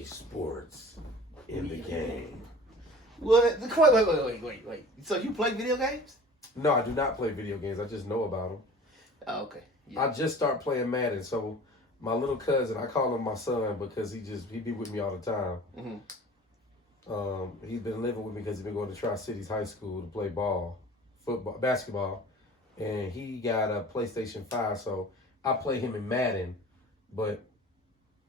EA Sports in the game. What? Wait. So you play video games? No, I do not play video games. I just know about them. Oh, okay. Yeah. I just start playing Madden. So my little cousin, I call him my son because he be with me all the time. Mm-hmm. He's been living with me because he's been going to Tri-Cities High School to play basketball, and he got a PlayStation 5. So I play him in Madden, but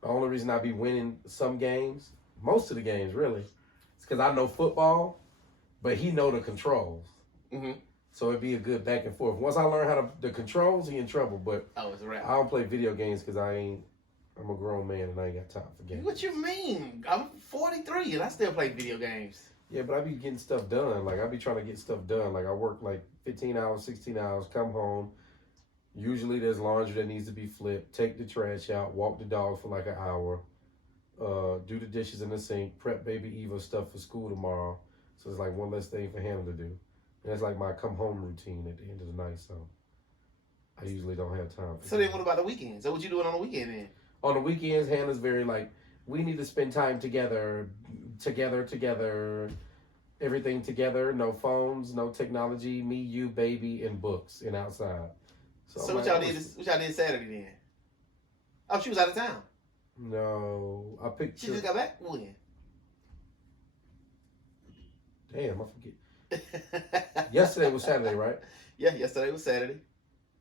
the only reason I be winning some games, most of the games really, is because I know football, but he know the controls. Mm-hmm. So it'd be a good back and forth. Once I learn how the controls, he in trouble. But it's a wrap. I don't play video games because I'm a grown man and I ain't got time for games. What you mean? I'm 43 and I still play video games. Yeah, but I be getting stuff done. Like I be trying to get stuff done. Like I work like 15 hours, 16 hours, come home. Usually there's laundry that needs to be flipped. Take the trash out, walk the dog for like an hour, do the dishes in the sink, prep baby Eva stuff for school tomorrow. So it's like one less thing for Hannah to do. And that's like my come home routine at the end of the night. So I usually don't have time. So then what about the weekends? So what you doing on the weekend then? On the weekends, Hannah's very like, we need to spend time together, everything together, no phones, no technology, me, you, baby, and books, and outside. So what y'all did Saturday then? Oh, she was out of town. No, I picked. She just got back? When? Damn, I forget. Yesterday was Saturday, right? Yeah, yesterday was Saturday.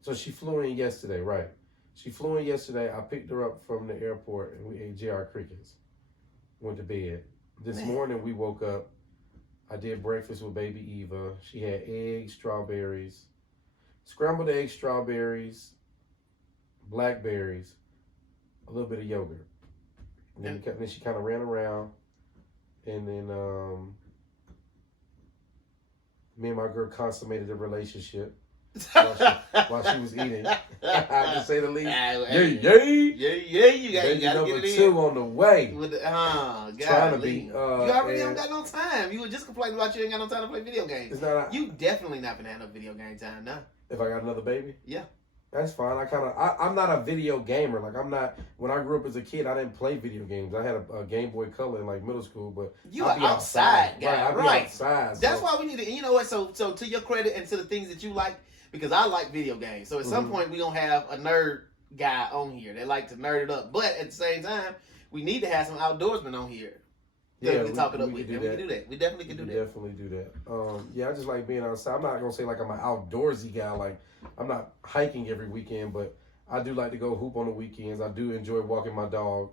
So she flew in yesterday, right? She flew in yesterday. I picked her up from the airport and we ate JR Crickets. Went to bed. This morning we woke up. I did breakfast with baby Eva. She had eggs, strawberries, scrambled eggs, strawberries, blackberries, a little bit of yogurt. And then she kind of ran around. And then me and my girl consummated a relationship while she was eating. I have to say the least. Yeah. You gotta get number it in. 2 on the way. With the, trying to be. you already don't got no time. You were just complaining about you ain't got no time to play video games. You definitely not gonna have no video game time now. If I got another baby? Yeah. That's fine. I'm not a video gamer. Like when I grew up as a kid, I didn't play video games. I had a Game Boy Color in like middle school, but you are outside guy, right? Outside. That's why we need to. And you know what? So to your credit and to the things that you like, because I like video games. So at some point we gonna have a nerd guy on here that like to nerd it up. But at the same time, we need to have some outdoorsmen on here. Yeah, we can talk it up with them. We can do that. We definitely can do that. Definitely do that. Yeah, I just like being outside. I'm not gonna say like I'm an outdoorsy guy. Like I'm not hiking every weekend, but I do like to go hoop on the weekends. I do enjoy walking my dog,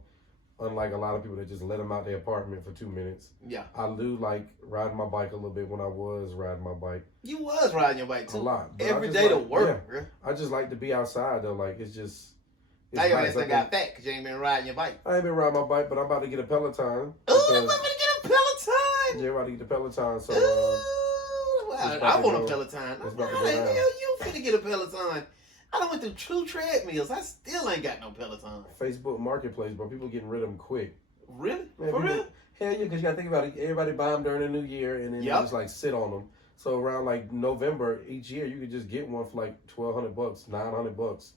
unlike a lot of people that just let them out their apartment for 2 minutes. Yeah. I do like riding my bike a little bit when I was riding my bike. You was riding your bike too. A lot. Every day to work. Yeah, I just like to be outside though. Like it's just. Now your ass got fat because you ain't been riding your bike. I ain't been riding my bike, but I'm about to get a Peloton. Oh, I'm about to get a Peloton. Yeah, I'm about to get the Peloton. So. I want a Peloton. How the hell you finna get a Peloton? I done went through 2 treadmills. I still ain't got no Peloton. Facebook Marketplace, bro. People getting rid of them quick. Really? Man, For real? Hell yeah, because you got to think about it. Everybody buy them during the new year and then just like sit on them. So around like November each year, you could just get one for like $1,200, $900.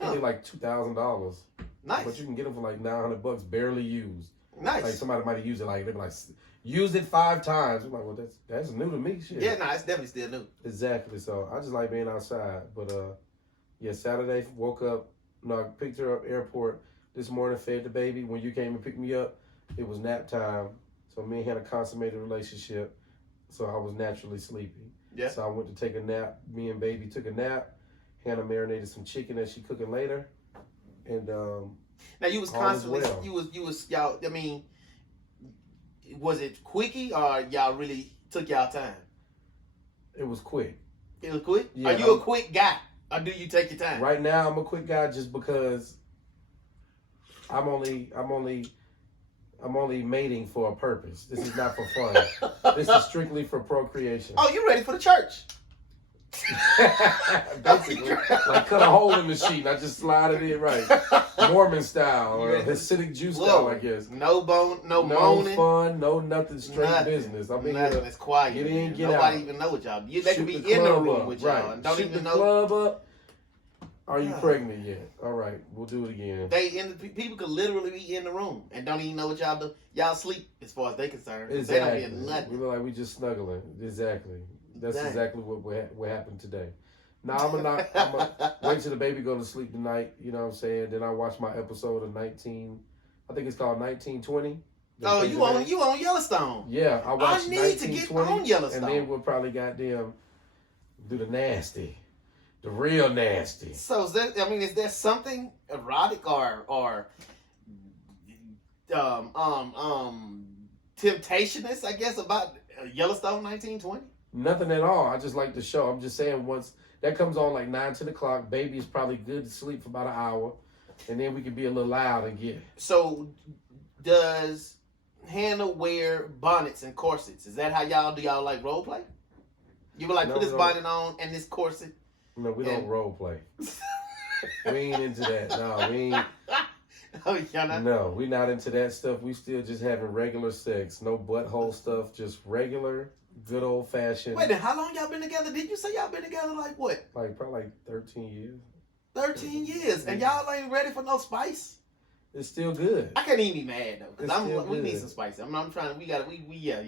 They're like $2,000. Nice. But you can get them for like $900, barely used. Nice. Like somebody might have used it like, they be like, use it 5 times. I'm like, well, that's new to me. Shit. Yeah, it's definitely still new. Exactly. So I just like being outside. But yeah, Saturday, woke up. No, I picked her up airport this morning, fed the baby. When you came and picked me up, it was nap time. So me and Hannah consummated a relationship. So I was naturally sleepy. Yeah. So I went to take a nap. Me and baby took a nap. Hannah marinated some chicken that she cooking later. And now you was constantly you was y'all. I mean, was it quickie or y'all really took y'all time? It was quick. It was quick. Yeah, Are you a quick guy or do you take your time? Right now, I'm a quick guy just because I'm only mating for a purpose. This is not for fun. This is strictly for procreation. Oh, you ready for the church? Basically, like cut a hole in the sheet and I just slide it in right. Mormon style or Hasidic Jew style, I guess. No moaning. No fun, no nothing, straight business. I mean, nothing. It's quiet. Get in, get Nobody out. even know what y'all do. They could be in the room with y'all and don't Shoot even the know. club up. Are you God. pregnant yet? All right, we'll do it again. People could literally be in the room and don't even know what y'all do. Y'all sleep as far as they concerned. Exactly. They don't hear nothing. We look like we just snuggling. Exactly. That's Dang. exactly what happened today. Now I'm gonna wait till the baby go to sleep tonight. You know what I'm saying? Then I watch my episode of 19. I think it's called 1920. Oh, you on Yellowstone? Yeah, I watched. I need to get on Yellowstone. And then we'll probably goddamn do the nasty, the real nasty. So is there something erotic or temptationist, I guess, about Yellowstone 1920? Nothing at all. I just like the show. I'm just saying once that comes on like 9, 10 o'clock, baby is probably good to sleep for about an hour, and then we can be a little loud and get. So does Hannah wear bonnets and corsets? Is that how y'all do? Y'all like role play? You were like, No, put this bonnet on and this corset. No, we don't role play. We ain't into that. No, we ain't. Oh, y'all not? No, we not into that stuff. We still just having regular sex. No butthole stuff. Just regular, good old fashioned. Wait, then how long y'all been together? Did you say y'all been together like what? Like probably like 13 years. 13 years, and y'all ain't ready for no spice. It's still good. I can't even be mad though, because we need good. some spice. I'm trying. Yeah.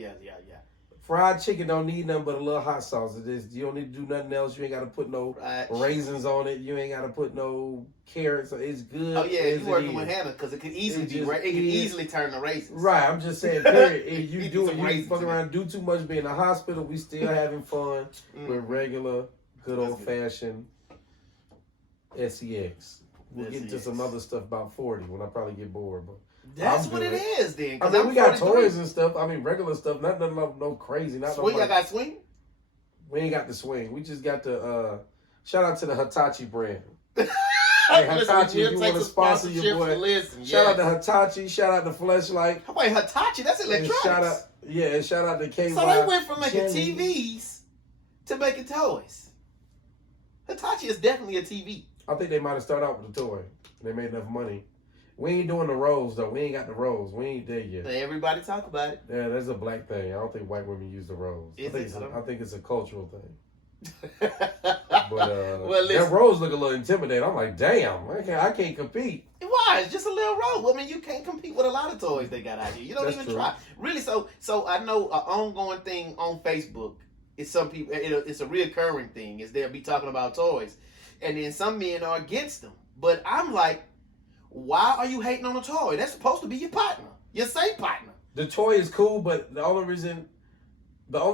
Fried chicken don't need nothing but a little hot sauce. You don't need to do nothing else. You ain't got to put no raisins on it. You ain't got to put no carrots. It's good. Oh yeah, you working with Hannah because it could easily easily turn to raisins. Right, I'm just saying. Period. If you fuck around, do too much, be in the hospital. We still having fun with regular, good old fashioned sex. We'll get into some other stuff about 40 when I probably get bored, but. That's what it is then. I mean, we got toys and stuff. I mean, regular stuff. Nothing no crazy. Not swing. Y'all got swing? We ain't got the swing. We just got the. Shout out to the Hitachi brand. Hey, Hitachi, if you want to sponsor your boy. Shout out to Hitachi. Shout out to Fleshlight. Wait, Hitachi? That's electronics. And shout out to KY. So they went from making TVs to making toys. Hitachi is definitely a TV. I think they might have started out with a toy. They made enough money. We ain't doing the rolls though. We ain't got the rolls. We ain't there yet. Everybody talk about it. Yeah, that's a black thing. I don't think white women use the rolls. I think it's a cultural thing. But well, that rose look a little intimidating. I'm like, damn, I can't compete. Why? It's just a little rose. I mean, you can't compete with a lot of toys they got out here. You don't even try. Really, so I know an ongoing thing on Facebook is some people. It's a reoccurring thing. Is they'll be talking about toys, and then some men are against them. But I'm like, why are you hating on a toy? That's supposed to be your partner, your safe partner. The toy is cool, but the only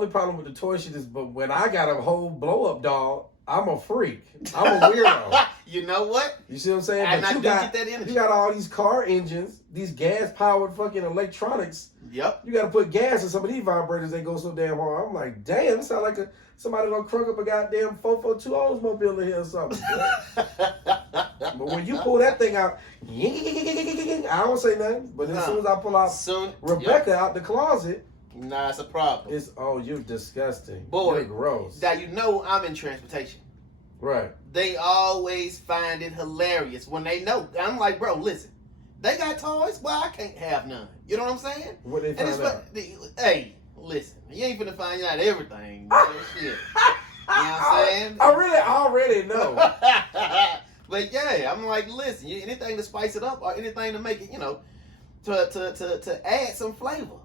problem with the toy shit is, but when I got a whole blow up doll, I'm a freak. I'm a weirdo. You know what? You see what I'm saying? And but I do get that energy. You got all these car engines, these gas powered fucking electronics. Yep. You got to put gas in some of these vibrators. They go so damn hard. I'm like, damn, it sound like somebody gonna crunk up a goddamn 442 Oldsmobile in here or something. But when you pull that thing out, I don't say nothing. But as soon as I pull out Rebecca out the closet, nah, it's a problem. You're disgusting. Boy, you're gross. Now you know I'm in transportation. Right. They always find it hilarious when they know. I'm like, bro, listen. They got toys, well, I can't have none. You know what I'm saying? What they find out? Hey, listen, you ain't finna find out everything. Shit. You know what I'm saying? I really already know. But yeah, I'm like, listen, anything to spice it up or anything to make it, to add some flavor.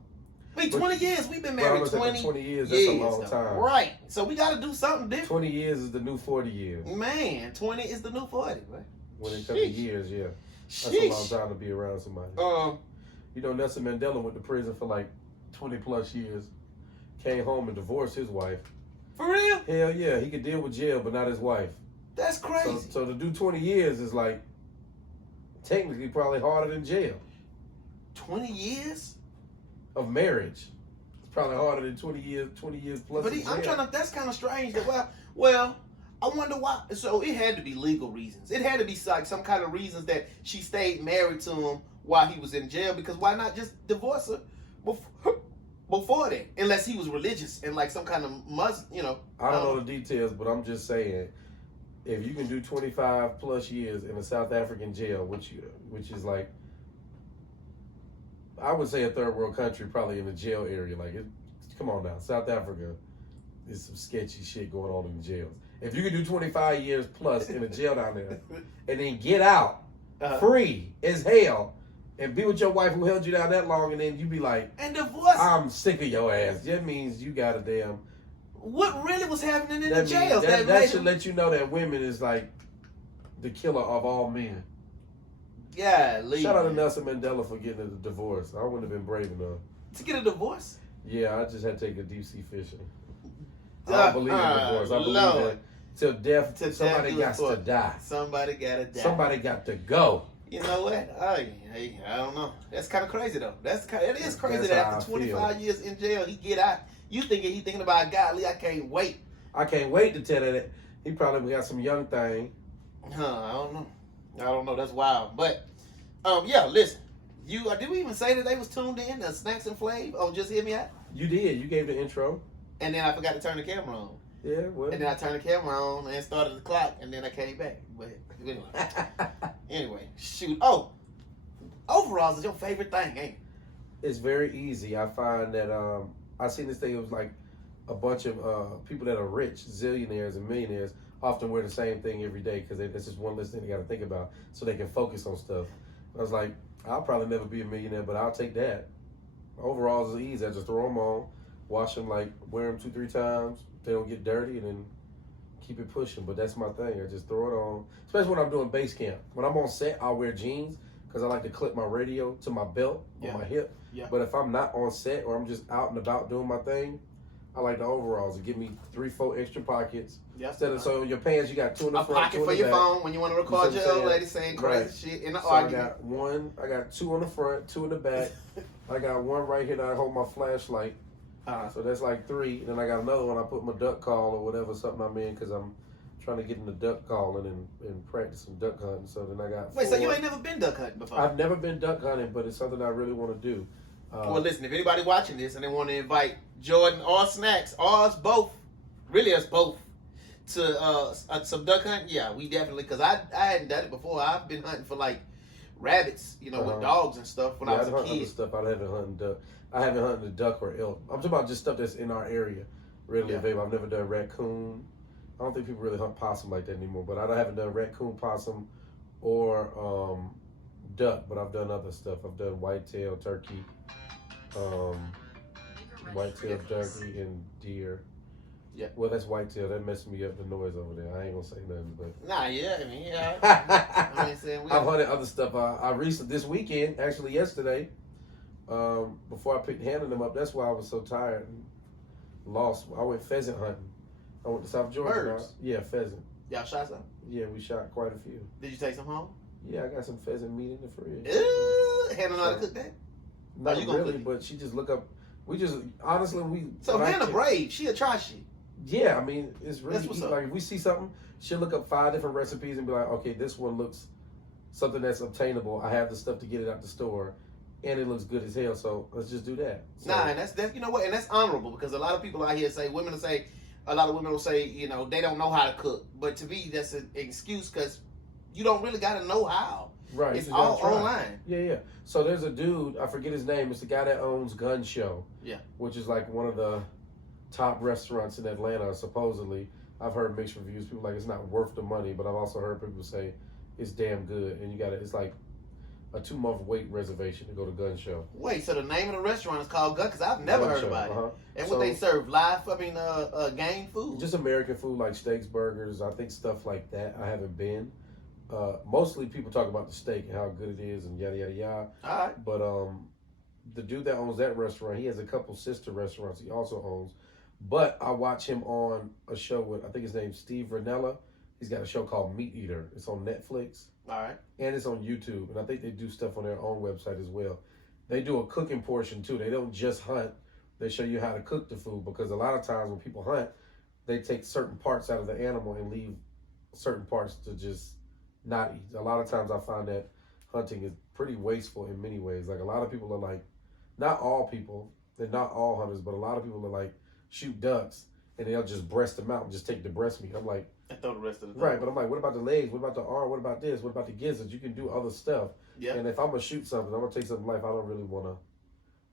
20 years, we've been married 20 years, that's a long time. Right. So we got to do something different. 20 years is the new 40 years. Man, 20 is the new 40, right? When it comes to years, yeah. That's a long time to be around somebody. Nelson Mandela went to prison for like 20 plus years. Came home and divorced his wife. For real? Hell yeah. He could deal with jail, but not his wife. That's crazy. So to do 20 years is like technically probably harder than jail. 20 years? Of marriage. It's probably harder than 20 years plus. But that's kind of strange. Well, I wonder why. So it had to be legal reasons. It had to be like some kind of reasons that she stayed married to him while he was in jail. Because why not just divorce her before that? Unless he was religious and like some kind of Muslim, I don't know the details, but I'm just saying, if you can do 25 plus years in a South African jail, which is like, I would say a third world country, probably in the jail area. Like, come on now, South Africa, there's some sketchy shit going on in the jails. If you can do 25 years plus in a jail down there, and then get out free as hell, and be with your wife who held you down that long, and then you be like, and divorce. I'm sick of your ass. That means you got a damn. What really was happening in the jails? That should let you know that women is like the killer of all men. Yeah, shout out to Nelson Mandela for getting a divorce. I wouldn't have been brave enough to get a divorce. Yeah, I just had to take a deep sea fishing. I don't believe in divorce. I believe that till death, somebody got to die. Somebody got to die. Somebody got to go. You know what? I don't know. That's kind of crazy though. It is crazy that after 25 years in jail, he get out. You thinking about, golly, I can't wait. I can't wait to tell that. He probably got some young thing. I don't know. That's wild. But yeah, listen. Did we even say that they was tuned in to Snax and Flav on Just Hear Me Out? You did. You gave the intro. And then I forgot to turn the camera on. Yeah, well. And then I turned the camera on and started the clock, and then I came back. But anyway, shoot. Oh, overalls is your favorite thing, ain't it? It's very easy. I find that I seen this thing. It was like a bunch of people that are rich, zillionaires and millionaires, often wear the same thing every day because that's just one list thing they got to think about, so they can focus on stuff. I was like, I'll probably never be a millionaire, but I'll take that. Overalls is easy. I just throw them on, wash them, like wear them 2-3 times. They don't get dirty, and then keep it pushing. But that's my thing. I just throw it on, especially when I'm doing base camp. When I'm on set, I'll wear jeans because I like to clip my radio to my belt on my hip. Yeah. But if I'm not on set or I'm just out and about doing my thing, I like the overalls. It give me 3-4 extra pockets. Yep. Instead of so your pants, you got 2 in the front, 2 in the back. A pocket for your phone when you want to record your old lady saying crazy shit in the argument. I got 2 on the front, 2 in the back. I got 1 right here that I hold my flashlight. So that's like 3. And then I got another one I put my duck call or whatever, something I'm in, because I'm trying to get into duck calling and practice some duck hunting. So then I got 4. Wait, so you ain't never been duck hunting before? I've never been duck hunting, but it's something I really want to do. Well, listen, if anybody watching this and they want to invite Jordan or Snax or us both, really us both, to some duck hunting, yeah, we definitely, because I hadn't done it before. I've been hunting for like rabbits, with dogs and stuff when I was a kid. Stuff I haven't hunted duck. I haven't hunted a duck or elk. I'm talking about just stuff that's in our area, readily available. I've never done raccoon. I don't think people really hunt possum like that anymore, but I haven't done raccoon, possum, or duck, but I've done other stuff. I've done whitetail, turkey, whitetail, turkey, and deer. Yeah. Well, that's whitetail. That messed me up, the noise over there. I ain't gonna say nothing, but. Nah, yeah, I mean, yeah. I've hunted other stuff. I recently, this weekend, actually yesterday, before I picked handing them up, that's why I was so tired and lost. I went pheasant hunting. I went to South Georgia. Birds? Yeah, pheasant. Y'all shot some? Yeah, we shot quite a few. Did you take some home? Yeah, I got some pheasant meat in the fridge. Hannah know how to cook that? Not really, but she just look up. We just, honestly, So Hannah brave. She a try shit. Yeah, I mean, it's really easy. Like, if we see something, she'll look up 5 different recipes and be like, okay, this one looks something that's obtainable. I have the stuff to get it out the store, and it looks good as hell, so let's just do that. So, and that's you know what, and that's honorable, because a lot of people out here say, a lot of women will say, they don't know how to cook. But to me, that's an excuse, because you don't really got to know how. Right. It's all online. Yeah. So there's a dude, I forget his name, it's the guy that owns Gun Show. Yeah. Which is like one of the top restaurants in Atlanta, supposedly. I've heard mixed reviews. People like it's not worth the money, but I've also heard people say it's damn good. And it's like a 2-month wait reservation to go to Gun Show. Wait, so the name of the restaurant is called Gun? Because I've never heard about it. And what they serve, live, game food? Just American food, like steaks, burgers, I think stuff like that. I haven't been. Mostly people talk about the steak and how good it is and yada, yada, yada. All right. But the dude that owns that restaurant, he has a couple sister restaurants he also owns. But I watch him on a show with, I think his name's Steve Ranella. He's got a show called Meat Eater. It's on Netflix. All right. And it's on YouTube. And I think they do stuff on their own website as well. They do a cooking portion too. They don't just hunt. They show you how to cook the food, because a lot of times when people hunt, they take certain parts out of the animal and leave certain parts to just not eat. A lot of times I find that hunting is pretty wasteful in many ways. Like, a lot of people are like, not all people, they're not all hunters, but a lot of people are like, shoot ducks and they'll just breast them out and just take the breast meat. I'm like, and throw the rest of the right, but I'm like, what about the legs? What about the arm? What about this? What about the gizzards? You can do other stuff. Yeah. And if I'm gonna shoot something, I'm gonna take something life, I don't really want to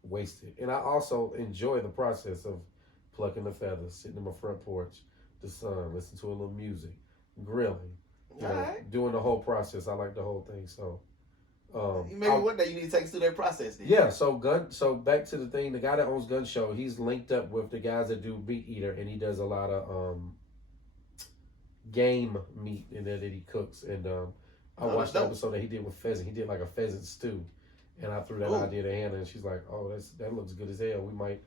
waste it. And I also enjoy the process of plucking the feathers, sitting on my front porch, the sun, listen to a little music, grilling, you know, Alright. doing the whole process. I like the whole thing. So, Maybe one day you need to take us through that process then. yeah. So back to the thing. The guy that owns Gun Show, he's linked up with the guys that do Meat Eater, and he does a lot of game meat and that he cooks. And I watched the episode that he did with pheasant. He did like a pheasant stew, and I threw that idea to Hannah, and she's like, "Oh, that looks good as hell. We might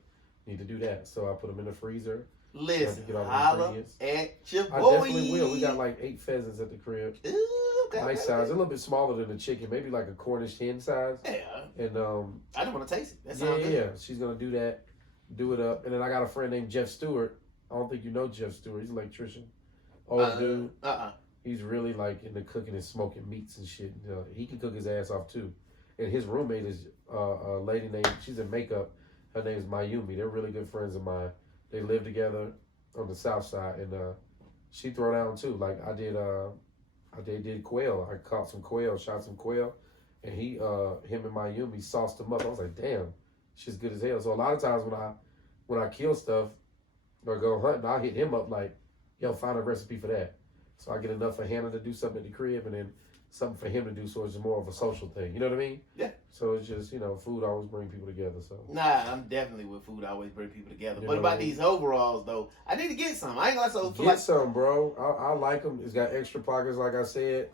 need to do that." So I put them in the freezer. Listen, Get all the holla ingredients. at your boy. I definitely will. We got like 8 pheasants at the crib. Ooh, okay, Nice okay, size. okay. A little bit smaller than the chicken, maybe like a Cornish hen size. Yeah. And I just want to taste it. That sounds good. yeah. She's gonna do that, do it up. And then I got a friend named Jeff Stewart. I don't think you know Jeff Stewart. He's an electrician. Old dude. He's really like into cooking and smoking meats and shit. He can cook his ass off too. And his roommate is a lady named, she's in makeup. Her name is Mayumi. They're really good friends of mine. They live together on the south side, and she throw down too. Like I did quail. I caught some quail, shot some quail, and him and Mayumi sauced them up. I was like, damn, she's good as hell. So a lot of times when I kill stuff or go hunting, I'll hit him up like, yo, find a recipe for that. So I get enough for Hannah to do something at the crib, and then something for him to do, so it's more of a social thing. You know what I mean? Yeah. So it's just, food always bring people together. So Nah, I'm definitely with food. I always bring people together. You What know about what I mean? these overalls though? I need to get some. I ain't gonna so get some, bro. I like them. It's got extra pockets, like I said.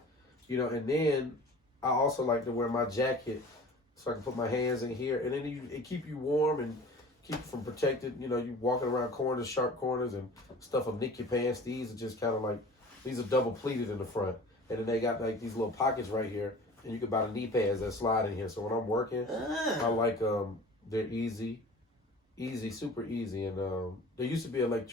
And then I also like to wear my jacket so I can put my hands in here, and then it keep you warm and keep you from protected. You walking around corners, sharp corners, and stuff will nick your pants. These are just kind of like, these are double pleated in the front, and then they got like these little pockets right here, and you can buy the knee pads that slide in here. So when I'm working, I like they're easy, super easy. And there used to be a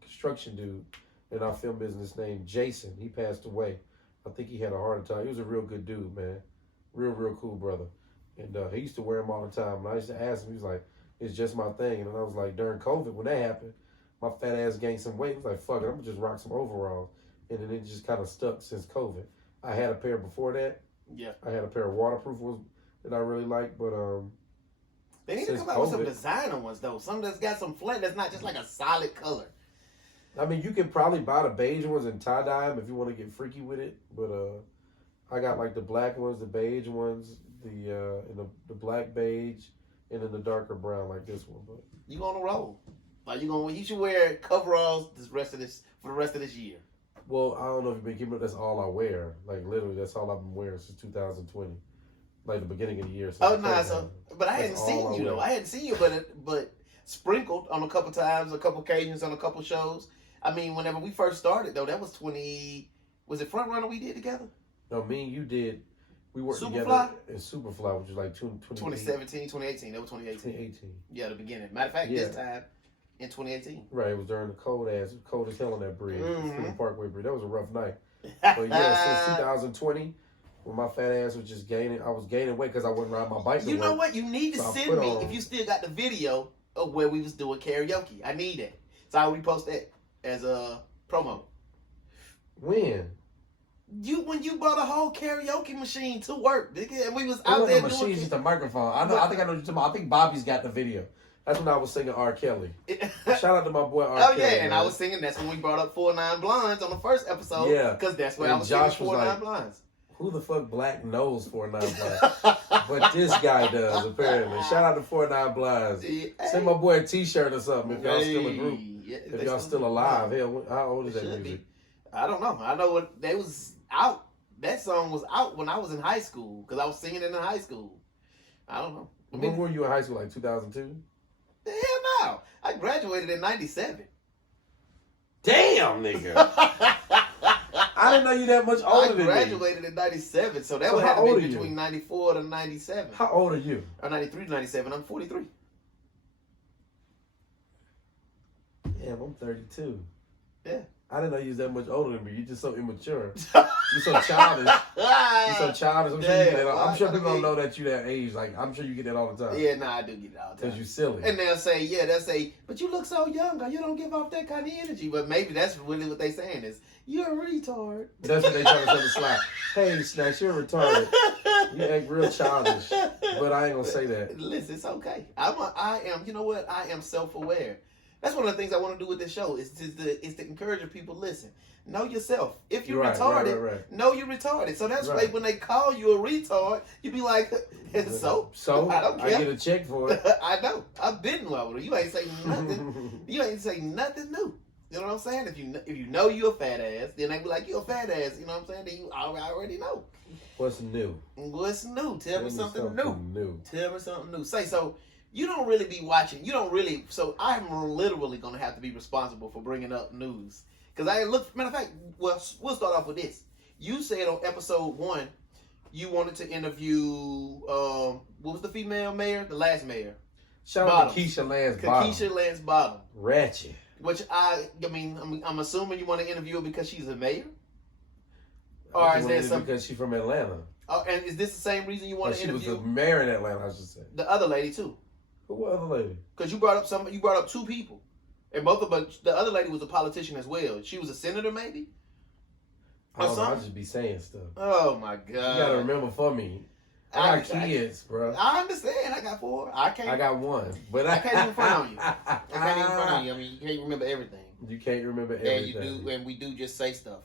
construction dude in our film business named Jason. He passed away. I think he had a heart attack. He was a real good dude, man. Real cool brother. And he used to wear them all the time. And I used to ask him, he was like, it's just my thing. And then I was like, during COVID, when that happened, my fat ass gained some weight. I was like, fuck it, I'm gonna just rock some overalls. And then it just kind of stuck since COVID. I had a pair before that. Yeah. I had a pair of waterproof ones that I really liked, but they need to come out with some designer ones though. Some that's got some flair that's not just like a solid color. I mean, you can probably buy the beige ones and tie dye them if you want to get freaky with it. But I got like the black ones, the beige ones, and the black beige, and then the darker brown like this one. But you on a roll. Like you should wear coveralls for the rest of this year. Well, I don't know if you've been keeping up. That's all I wear. Like literally, that's all I've been wearing since 2020, like the beginning of the year. Oh no, but I hadn't seen you though. I hadn't seen you, but sprinkled on a couple times, a couple occasions on a couple shows. I mean, whenever we first started though, that was 20. Was it Front Runner we did together? No, me and you did. We worked Superfly? together in Superfly, which was like 2017, 2018. That was 2018. 2018. Yeah, the beginning. Matter of fact, this time in 2018. Right, it was during the cold as hell on that bridge, the Parkway Bridge. That was a rough night. But But yeah, since 2020, when my fat ass was just gaining, I was gaining weight because I wouldn't ride my bike. You know what? You need to send me if you still got the video of where we was doing karaoke. I need it. So I will repost that as a promo. When you brought a whole karaoke machine to work, nigga, and we was it out wasn't there a machine, doing. just a microphone. I know. I think I know what you're talking about. I think Bobby's got the video. That's when I was singing R. Kelly. Shout out to my boy R. Kelly. Oh yeah, and man. I was singing. That's when we brought up 4-9 Blondes on the first episode. Yeah, because that's when and I was Josh singing was 4-9 like, Blondes. Who the fuck Black knows 4-9 Blinds? But this guy does, apparently. Shout out to 4-9 Blinds. Send my boy a t-shirt or something if y'all still a group. Yeah, if y'all still alive. Hell, how old is that music? Be. I don't know. I know what they was out. That song was out when I was in high school because I was singing it in high school. I don't know. When were you in high school? Like 2002? Hell no. I graduated in 97. Damn, nigga. I didn't know you that much older than me. I graduated in 97, so that would have to be between 94 to 97. How old are you? Or 93 to 97. I'm 43. Damn, I'm 32. Yeah. I didn't know you was that much older than me. You're just so immature. You're so childish. You're so childish. I'm sure, you get that. I'm sure people don't know that you that age. Like, I'm sure you get that all the time. Yeah, I do get it all the time. Because you silly. And they'll say, but you look so young, or you don't give off that kind of energy. But maybe that's really what they saying is, you're a retard. That's what they trying to say to Slap. Hey, Snax, you're retarded. You act real childish. But I ain't going to say that. Listen, it's okay. I am, you know what? I am self-aware. That's one of the things I want to do with this show is to encourage people. Listen, know yourself. If you're Right, retarded, right. know you're retarded. So that's why Right. when they call you a retard, you be like, so I don't care. get a check for it. I know. I've been with you. Ain't say nothing. You ain't say nothing new. You know what I'm saying? If you know you a fat ass, then they be like, you a fat ass. You know what I'm saying? Then you already know. What's new? What's new? Tell me something new. Tell me something new. Say so. You don't really be watching. You don't really. So I'm literally gonna have to be responsible for bringing up news because I look. Matter of fact, well, we'll start off with this. You said on episode 1, you wanted to interview. What was the female mayor? The last mayor. Shout out to Keisha Lance Bottom. Keisha Lance Bottom. Ratchet. Which I'm assuming you want to interview her because she's a mayor. Or is there something? Because she's from Atlanta. Oh, and is this the same reason you want to interview? She was the mayor in Atlanta, I should say. The other lady too. Who other lady? Because you brought up 2 people, and both of them. The other lady was a politician as well. She was a senator, maybe. I just be saying stuff. Oh my god! You gotta remember for me. I got kids, bro. I understand. I got 4. I got 1, but I can't even front on you. I can't even front on you. I mean, you can't remember everything. You can't remember everything. And you do, and we do just say stuff.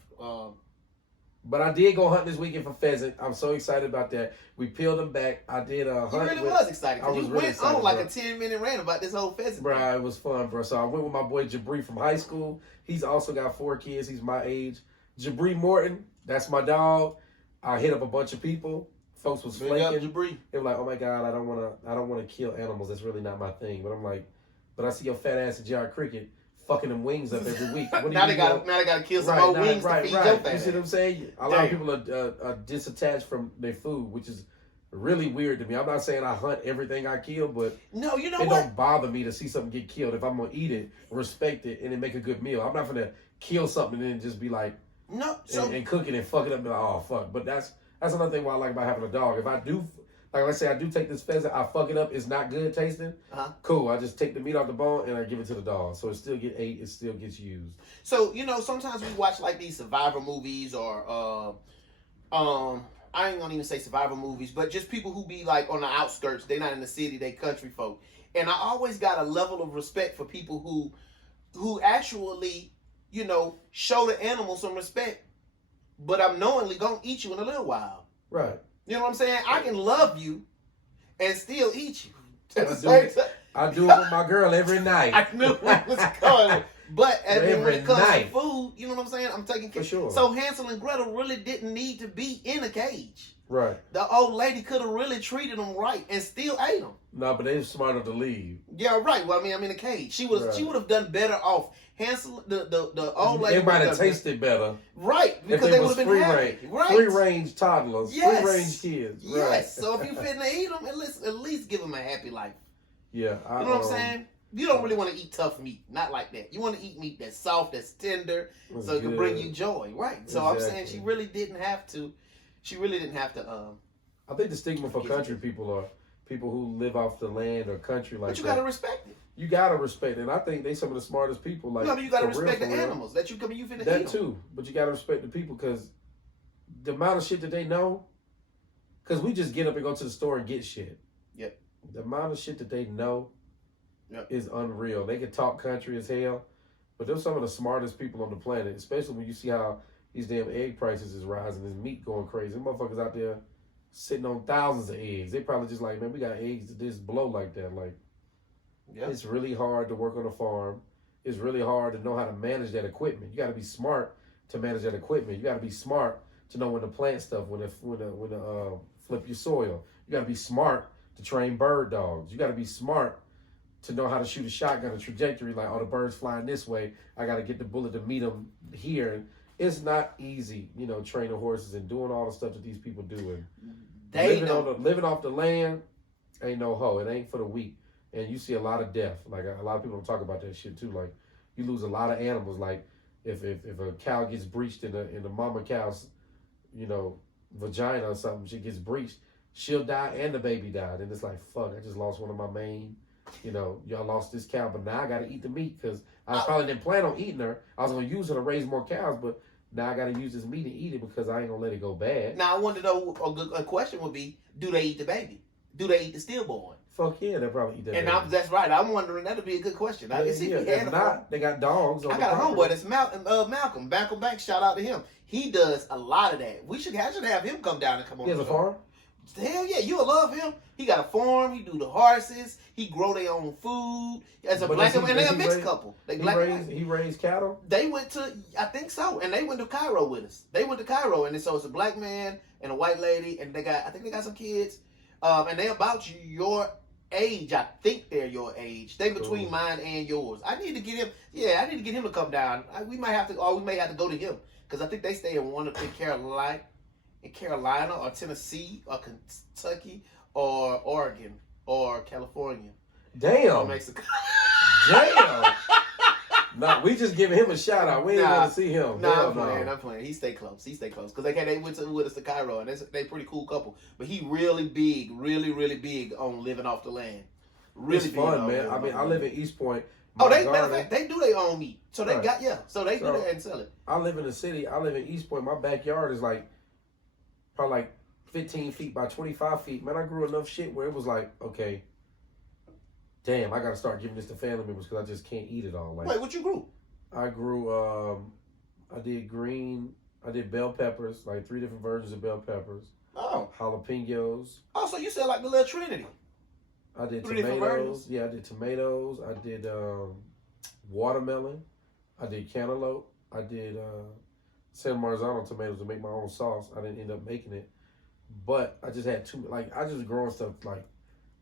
But I did go hunt this weekend for pheasant. I'm so excited about that. We peeled them back. I did a hunt. You really was excited. I was you really went excited, on like bro. a 10-minute rant about this whole pheasant. Bro, it was fun, bro. So I went with my boy Jabri from high school. He's also got 4 kids. He's my age. Jabri Morton, that's my dog. I hit up a bunch of people. Folks was flaking. Jabri. They were like, "Oh my God, I don't want to kill animals. That's really not my thing." But I'm like, but I see your fat ass at JR Cricket fucking them wings up every week. Now they got to kill some more wings to feed your fat. You see what I'm saying? A lot of people are disattached from their food, which is really weird to me. I'm not saying I hunt everything I kill, but no, you know it what? don't bother me to see something get killed. If I'm gonna eat it, respect it, and then make a good meal. I'm not gonna kill something and then just be like, no, and cook it and fuck it up and be like, oh fuck. But that's another thing why I like about having a dog. If I do, like let's say I do take this pheasant, I fuck it up, it's not good tasting. Cool. I just take the meat off the bone and I give it to the dog, so it still get ate, it still gets used. So sometimes we watch like these survivor movies or I ain't gonna even say survivor movies, but just people who be like on the outskirts. They not in the city, they country folk. And I always got a level of respect for people who actually, show the animal some respect. But I'm knowingly gonna eat you in a little while. Right. You know what I'm saying? I can love you and still eat you. I do it with my girl every night. I knew it was coming. But when it comes night. to food, you know what I'm saying? I'm taking care. For sure. So Hansel and Gretel really didn't need to be in a cage. Right. The old lady could have really treated them right and still ate them. No, but they were smart enough to leave. Yeah, right. Well, I mean, I'm in a cage. She would have done better off. Hansel, the old lady. It might have tasted better. Right, because they would have been happy. Right. Free range toddlers. Yes. Free range kids. Yes. Right. So if you finna eat them, at least give them a happy life. Yeah. You know what I'm saying? You don't really want to eat tough meat. Not like that. You want to eat meat that's soft, that's tender, so it can bring you joy. Right. So I'm saying she really didn't have to. I think the stigma for country people are people who live off the land or country like that. But you gotta respect it. You gotta respect it. And I think they some of the smartest people. Like, no, but you gotta respect the animals that you come. You finna eat them. That too. But you gotta respect the people because the amount of shit that they know. Because we just get up and go to the store and get shit. Yep. The amount of shit that they know is unreal. They can talk country as hell, but they're some of the smartest people on the planet, especially when you see how these damn egg prices is rising, this meat going crazy. Them motherfuckers out there sitting on thousands of eggs. They probably just like, man, we got eggs that just blow like that. Like, it's really hard to work on a farm. It's really hard to know how to manage that equipment. You got to be smart to manage that equipment. You got to be smart to know when to plant stuff, when to flip your soil. You got to be smart to train bird dogs. You got to be smart to know how to shoot a shotgun, a trajectory, like, oh, the bird's flying this way. I got to get the bullet to meet them here. And it's not easy, training horses and doing all the stuff that these people do. And living off the land ain't no hoe. It ain't for the weak. And you see a lot of death. Like, a lot of people don't talk about that shit, too. Like, you lose a lot of animals. Like, if a cow gets breached in the mama cow's, vagina or something, she gets breached, she'll die and the baby died. And it's like, fuck, I just lost one of my main, y'all lost this cow, but now I got to eat the meat because I probably didn't plan on eating her. I was going to use her to raise more cows, but now I got to use this meat and eat it because I ain't going to let it go bad. Now, I want to know, a question would be, do they eat the baby? Do they eat the stillborn? Fuck yeah, they'll probably eat that. And baby. that's right. I'm wondering, that'd be a good question. Yeah, Let's see yeah. if he had If a not, they got dogs. On I the got a property. homeboy that's Malcolm. Malcolm Banks, shout out to him. He does a lot of that. I should have him come down and come on He has the a show. farm. Hell yeah, you'll love him. He got a farm. He do the horses. He grow their own food. As a But black does he- and they're a does he mixed raise- couple. They He black and raised, white. he raised cattle. They went to, I think so, and they went to Cairo with us. They went to Cairo, and so it's a black man and a white lady, and I think they got some kids, and they're about your age. I think they're your age. They between Cool. mine and yours. I need to get him. Yeah, I need to get him to come down. We may have to go to him because I think they stay in one of Carolina or Tennessee or Kentucky or Oregon or California or Damn. Mexico. Damn. Nah, we just giving him a shout out. We ain't Nah. want to see him. No, Hell I'm playing. He stay close. Because they went with us to Cairo, and they pretty cool couple. But he really big, really big on living off the land. Really It's big fun, on man. living I off mean, the I land. live in East Point. Oh, My matter of garden- fact, they do their own meat. So they Right. got so they do So- that and sell it. I live in the city. I live in East Point. My backyard is like probably like 15 feet by 25 feet. Man, I grew enough shit where it was like, okay, damn, I got to start giving this to family members because I just can't eat it all. Like, Wait, what you grew? I grew, I did bell peppers, like 3 different versions of bell peppers, Oh, jalapenos. so you said like the little Trinity. I did 3 different tomatoes. varieties? Yeah, I did tomatoes. I did watermelon. I did cantaloupe. I did San Marzano tomatoes to make my own sauce. I didn't end up making it, but I just had too I just growing stuff like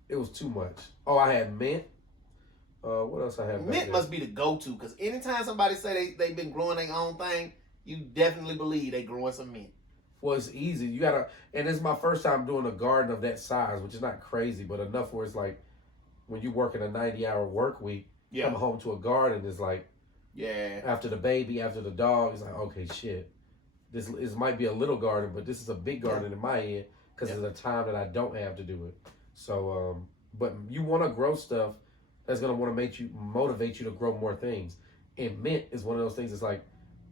it was too much. Oh, I had mint. What else I have? back Mint there? must be the go-to because anytime somebody say they've been growing their own thing, you definitely believe they growing some mint. Well, it's easy. You gotta, and it's my first time doing a garden of that size, which is not crazy, but enough where it's like when you work in a 90-hour work week, come home to a garden is like. Yeah. After the baby, after the dog, it's like, okay, shit. This might be a little garden, but this is a big garden in my head because of the time that I don't have to do it. So, but you want to grow stuff that's going to want to motivate you to grow more things. And mint is one of those things that's like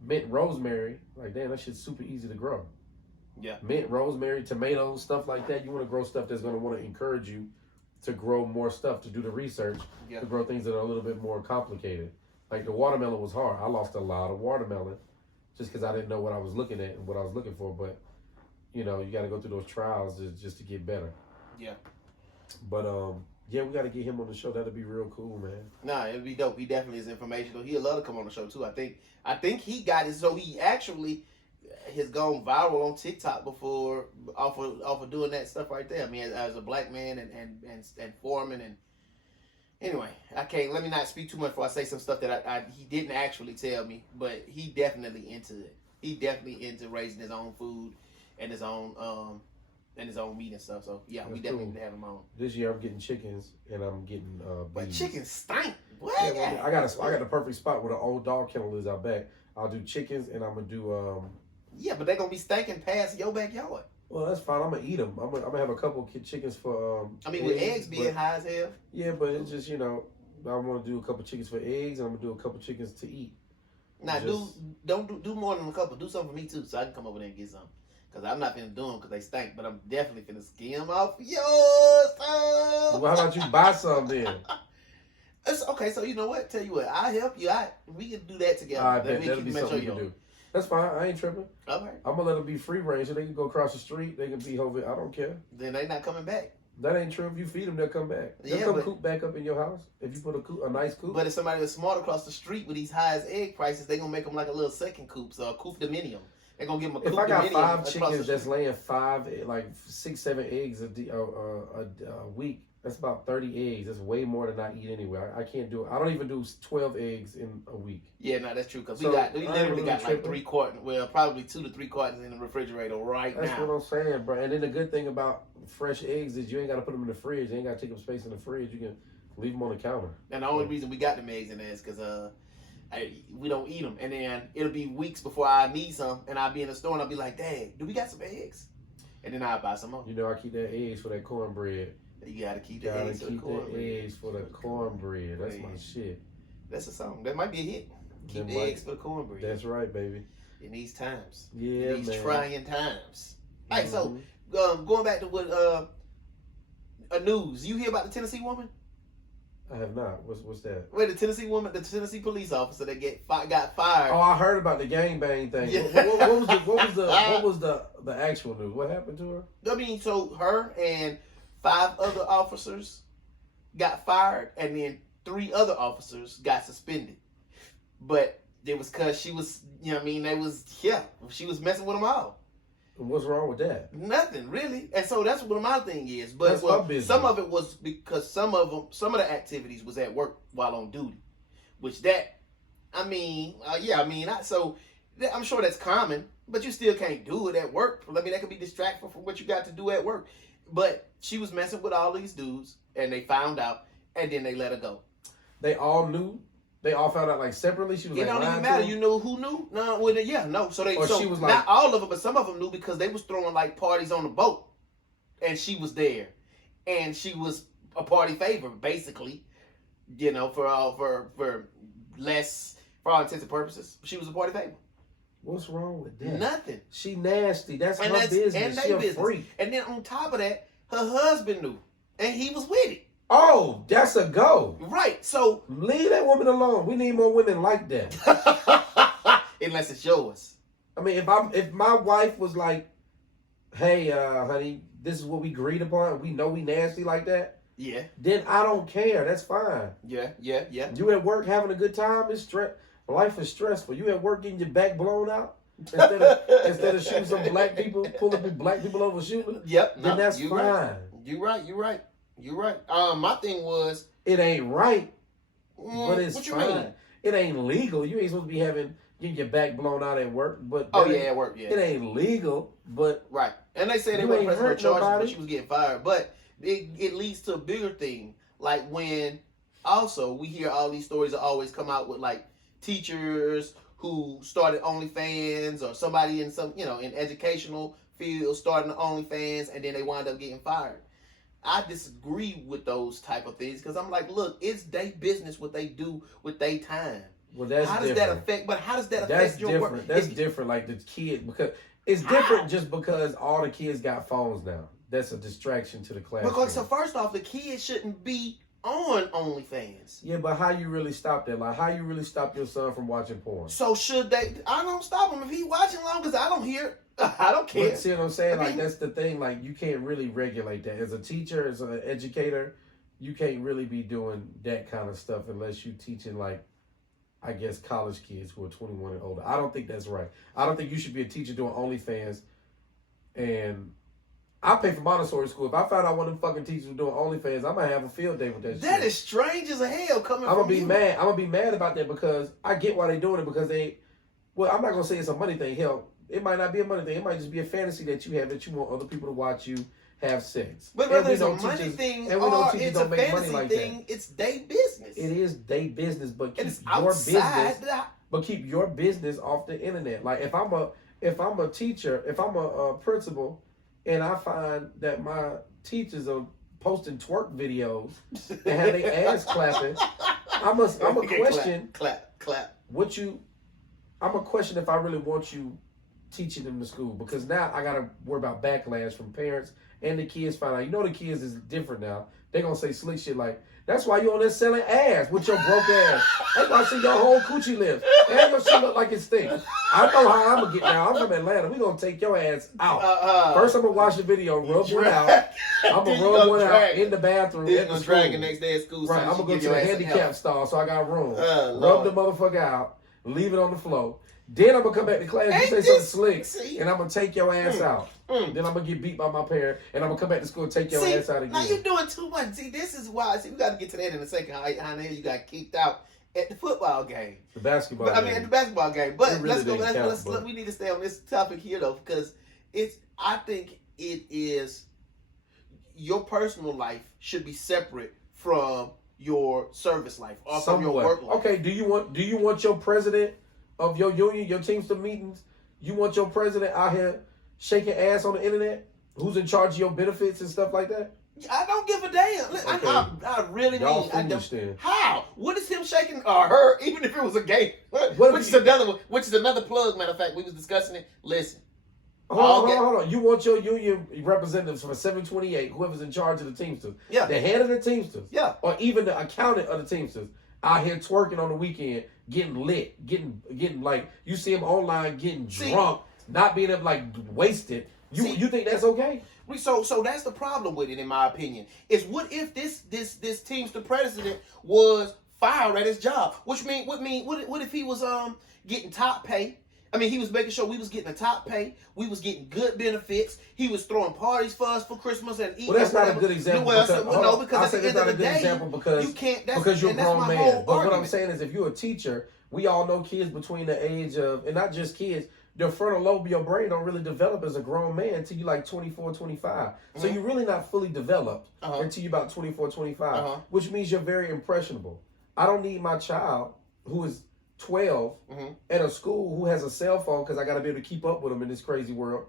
mint, rosemary. Like, damn, that shit's super easy to grow. Yeah. Mint, rosemary, tomatoes, stuff like that. You want to grow stuff that's going to want to encourage you to grow more stuff, to do the research, to grow things that are a little bit more complicated. Like the watermelon was hard. I lost a lot of watermelon just because I didn't know what I was looking at and what I was looking for. But, you know, you got to go through those trials just to get better. Yeah. But, yeah, we got to get him on the show. That'd be real cool, man. Nah, it'd be dope. He definitely is informational. He'd love to come on the show, too. I think he got it. So he actually has gone viral on TikTok before off of doing that stuff right there. I mean, as a black man and foreman and anyway, let me not speak too much before I say some stuff that he didn't actually tell me, but he definitely into it. He definitely into raising his own food and his own meat and stuff. So yeah, That's we definitely cool. need to have him on. This year I'm getting chickens and I'm getting But bees. chicken stink. What? Yeah, well, I got the perfect spot where the old dog kennel is out back. I'll do chickens and I'm gonna do Yeah, but they're gonna be stinking past your backyard. well, that's fine. I'm gonna eat them. I'm gonna have a couple chickens for I mean, with eggs being but- high as hell. Yeah, but it's just, you know, I want to do a couple chickens for eggs, and I'm gonna do a couple chickens to eat. Now, Just- don't do more than a couple. Do something for me too, so I can come over there and get some. Cause I'm not finna do them because they stink, but I'm definitely finna skim off yours. Well, how about you buy some then? It's okay. So you know what? Tell you what, I'll help you. We can do that together. I Let bet me that'll be keep something we can do. That's fine. I ain't tripping. Okay. I'm gonna let them be free range, so they can go across the street. They can be over. I don't care. Then they not coming back. That ain't true. If you feed them, they'll come back. They'll Yeah, come but- coop back up in your house if you put a nice coop. But if somebody was smart across the street with these high as egg prices, they gonna make them like a little second coop, so a coop dominium. They're gonna give them a coop if I got dominium 5 across the chickens that's street. laying 6, 7 eggs a week, that's about 30 eggs. That's way more than I eat anyway. I can't do it. I don't even do 12 eggs in a week. Yeah, no, that's true. Cause So, we I ain't literally really got like tripping. 3 cartons. Well, probably 2 to 3 cartons in the refrigerator right That's now. what I'm saying, bro. And then the good thing about fresh eggs is you ain't got to put them in the fridge. You ain't got to take up space in the fridge. You can leave them on the counter. And the only reason we got them eggs in there is because we don't eat them. And then it'll be weeks before I need some, and I'll be in the store and I'll be like, Dad, do we got some eggs? And then I'll buy some more. You know, I keep that eggs for that cornbread. You gotta keep the Gotta eggs for the keep that cornbread. eggs for the cornbread. That's my shit. That's a song. That might be a hit. Keep That the might- eggs for the cornbread. That's right, baby. In these times. Yeah, In these man. trying times. All right, so Mhm. going back to what news. You hear about the Tennessee woman? I have not. What's that? Wait, the Tennessee woman, the Tennessee police officer that got fired. Oh, I heard about the gangbang thing. Yeah. What was the actual news? What happened to her? I mean, so her and 5 other officers got fired, and then 3 other officers got suspended. But it was because she was, you know what I mean, she was messing with them all. And what's wrong with that? Nothing really, and so that's what my thing is. But That's my business. some of it was because some of the activities was at work while on duty, which I'm sure that's common, but you still can't do it at work. I mean, that could be distracting from what you got to do at work. But she was messing with all these dudes, and they found out, and then they let her go. They all knew. They all found out like separately. She was It like, don't even lying matter. to You them? know who knew? No, no. So Or she was like, not all of them, but some of them knew because they was throwing like parties on the boat, and she was there, and she was a party favor basically. You know, for all intents and purposes, she was a party favor. What's wrong with that? Nothing. She nasty. That's And her business. And She they a business. freak. And then on top of that, her husband knew, and he was with it. Oh, that's a go. Right. So Leave that woman alone. We need more women like that. unless it's yours. I mean, if my wife was like, "Hey, honey, this is what we agreed upon. We know we nasty like that." Yeah. Then I don't care. That's fine. Yeah. You at work having a good time? It's stress. Life is stressful. You at work getting your back blown out instead of shooting some black people, pulling black people over shooting. Yep. Then that's fine. Right. You're right. My thing was, It ain't right, but it's what you fine. mean? It ain't legal. You ain't supposed to be getting your back blown out at work. But At work. Yeah. it ain't legal. But Right. And they say they You weren't ain't pressing her hurt charges, nobody. but she was getting fired. But it leads to a bigger thing. Like when also we hear all these stories that always come out with like teachers who started OnlyFans or somebody in some, in educational field starting OnlyFans and then they wind up getting fired. I disagree with those type of things because I'm like, look, it's their business what they do with their time. well, that's How does different. that affect? But how does that That's affect your different. work? That's different. Like the kid, because it's different just because all the kids got phones now. That's a distraction to the classroom. Because so first off, the kids shouldn't be on OnlyFans. Yeah, but how you really stop that? Like, how you really stop your son from watching porn? So should they? I don't stop him if he watching long because I don't hear. I don't care. But see what I'm saying? I Like, mean- that's the thing. Like, you can't really regulate that. As a teacher, as an educator, you can't really be doing that kind of stuff unless you teaching, like, I guess, college kids who are 21 and older. I don't think that's right. I don't think you should be a teacher doing OnlyFans. And I pay for Montessori school. If I found out one of them fucking teachers was doing OnlyFans, I might have a field day with that shit. That is strange as a hell coming I'm from gonna be you. mad. I'm gonna be mad about that because I get why they're doing it because well, I'm not gonna say it's a money thing. Hell, it might not be a money thing. It might just be a fantasy that you have that you want other people to watch you have sex. But And whether we it's a know money teachers- thing and we know or teachers it's a don't make money fantasy like thing, it's their business. It is their business, but keep It's your outside. business. But keep your business off the internet. Like if I'm a teacher, if I'm a principal, and I find that my teachers are posting twerk videos and have their ass clapping, I'm a question. Clap. I'm a question if I really want you teaching them to school because now I gotta worry about backlash from parents and the kids find out. You know the kids is different now. They're gonna say slick shit like, "That's why you on there selling ass with your broke ass. That's why I see your whole coochie lips. And your shit look like it stinks." I know how I'm gonna get down. I'm from Atlanta. We gonna take your ass out. First, I'm gonna watch the video, rub one out. I'm gonna rub one out in the bathroom. Then At the gonna school. drag it next day at school. Right, so I'm she gonna go give to your the ass some handicap help. stall so I got room. Lord. Rub the motherfucker out, leave it on the floor. Then I'm gonna come back to class and Ain't say this- something slick, see? and I'm gonna take your ass out. Then I'm gonna get beat by my parent, and I'm gonna come back to school and take your ass out Now again. you're doing too much. See, this is why. See, we got to get to that in a second. How the hell you got kicked out at the football game? The basketball. But, I mean, at the basketball game. But It really let's go. didn't count, but- We need to stay on this topic here though, because I think it is. Your personal life should be separate from your service life or from your work life. Okay, do you want your president of your union, your Teamster meetings? You want your president out here shaking ass on the internet? Who's in charge of your benefits and stuff like that? I don't give a damn. Okay. I really Y'all mean. I foolish don't, then. how? What is him shaking or her? Even if it was a gay, What if which is another one. Which is another plug. Matter of fact, we was discussing it. Listen, Hold on. You want your union representatives from 728, whoever's in charge of the Teamsters, the head of the Teamsters, or even the accountant of the Teamsters, out here twerking on the weekend, getting lit, getting like, you see them online getting drunk, not being able, like, wasted. You think that's okay? So that's the problem with it, in my opinion. Is what if this Teamster president was fired at his job? What if he was getting top pay? I mean, he was making sure we was getting the top pay. We was getting good benefits. He was throwing parties for us for Christmas and eating. Well, that's not a good example. Because at the end of the day, because you can't. Because you're a grown man. But what I'm saying is, if you're a teacher, we all know kids between the age of, and not just kids, the frontal lobe of your brain don't really develop as a grown man until you're like 24, 25. So you're really not fully developed until you're about 24, 25, which means you're very impressionable. I don't need my child, who is 12, at a school, who has a cell phone, because I got to be able to keep up with him in this crazy world,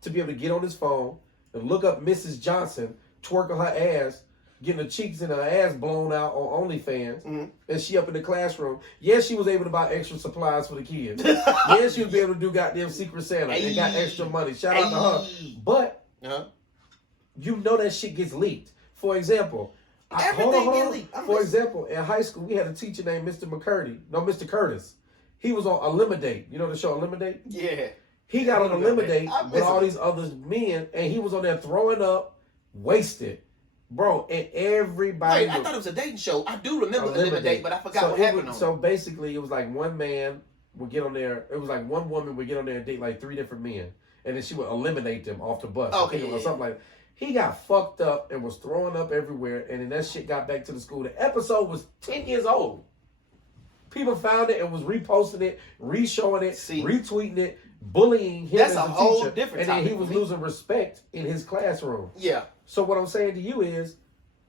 to be able to get on his phone and look up Mrs. Johnson twerking her ass, getting her cheeks and her ass blown out on OnlyFans, and she up in the classroom. Yes, she was able to buy extra supplies for the kids. Yes, she was able to do goddamn Secret Santa and got extra money. Shout out to her. But you know that shit gets leaked. For example, For example, in high school, we had a teacher named Mr. Curtis. He was on Eliminate. You know the show Eliminate? Yeah. He got on Eliminate with all these other men, and he was on there throwing up, wasted. Bro, and everybody... Wait, I thought it was a dating show. I do remember Eliminate, but I forgot what happened on it. So basically, it was like one man would get on there. It was like one woman would get on there and date like 3 different men. And then she would eliminate them off the bus. Or something like that. He got fucked up and was throwing up everywhere, and then that shit got back to the school. The episode was 10 years old. People found it and was reposting it, re-showing it, retweeting it, bullying him as a whole teacher. Different and then he was losing respect in his classroom. Yeah. So what I'm saying to you is,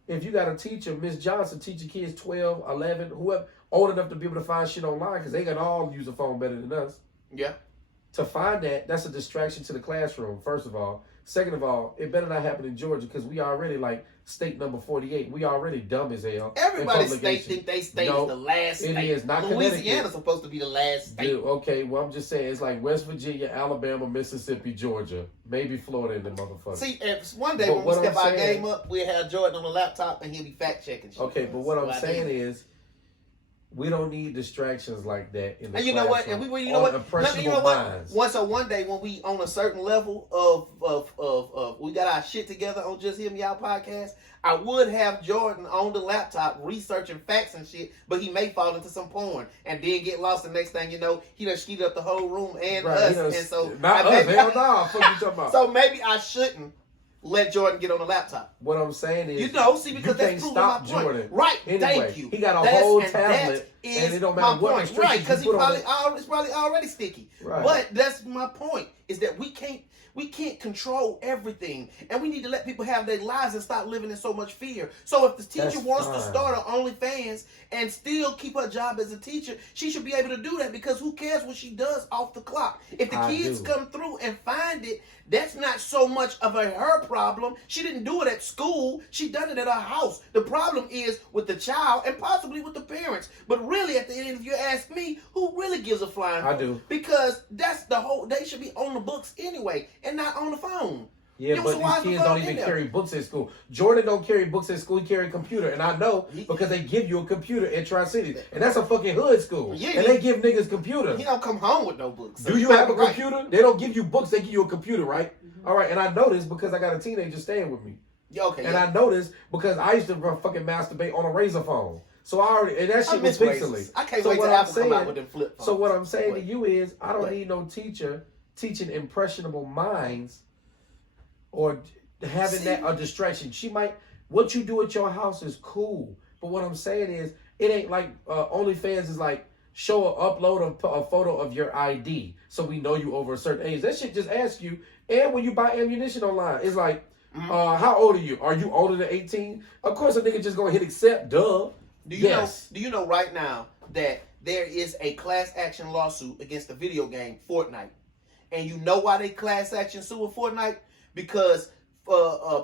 if you got a teacher, Miss Johnson, teaching kids 12, 11, whoever, old enough to be able to find shit online, because they can all use a phone better than us. Yeah. To find that's a distraction to the classroom, first of all. Second of all, it better not happen in Georgia, because we already like state number 48. We already dumb as hell. Everybody's state think they state is the last state. It is not. Louisiana's supposed to be the last state. Dude, okay, well, I'm just saying it's like West Virginia, Alabama, Mississippi, Georgia, maybe Florida in the motherfucker. See, one day when we step our game up, we'll have Jordan on the laptop and he'll be fact checking shit. Okay, but what I'm saying is, we don't need distractions like that in the and you know what? And you know what? So one day when we on a certain level of we got our shit together on Just Hear Me Out podcast, I would have Jordan on the laptop researching facts and shit, but he may fall into some porn and then get lost. The next thing you know, he done skeeted up the whole room and us. And so not us. Hell no. Fuck you talking about? So maybe I shouldn't let Jordan get on the laptop. What I'm saying is, because that's proving my point. Jordan. Right, anyway, thank you. He got a whole tablet, and it don't matter what restrictions right, because it's probably already sticky. Right. But that's my point, is that we can't control everything, and we need to let people have their lives and stop living in so much fear. So if the teacher wants to start an OnlyFans and still keep her job as a teacher, she should be able to do that, because who cares what she does off the clock? If the kids come through and find it, that's not so much of her problem. She didn't do it at school. She done it at her house. The problem is with the child and possibly with the parents. But really, at the end, if you ask me, who really gives a flying fuck? I do. Because that's the whole, they should be on the books anyway and not on the phone. Yeah, but these kids don't even carry books at school. Jordan don't carry books at school. He carry a computer. And I know because they give you a computer at Tri-City. And that's a fucking hood school. Yeah, and they give niggas computers. He don't come home with no books. So do you have a computer? They don't give you books. They give you a computer, right? Mm-hmm. All right. And I know this because I got a teenager staying with me. Yeah, okay. And I know this because I used to fucking masturbate on a razor phone. So I already, and that shit was pixely. I can't wait till Apple come out with them flip phones. So what I'm saying to you is, I don't need no teacher teaching impressionable minds or having that a distraction. She might, what you do at your house is cool, but what I'm saying is, it ain't like OnlyFans is like upload a photo of your ID so we know you over a certain age. That shit just asks you, and when you buy ammunition online, it's like, how old are you? Are you older than 18? Of course, a nigga just gonna hit accept. Duh. Do you know right now that there is a class action lawsuit against the video game Fortnite, and you know why they class action suing Fortnite? Because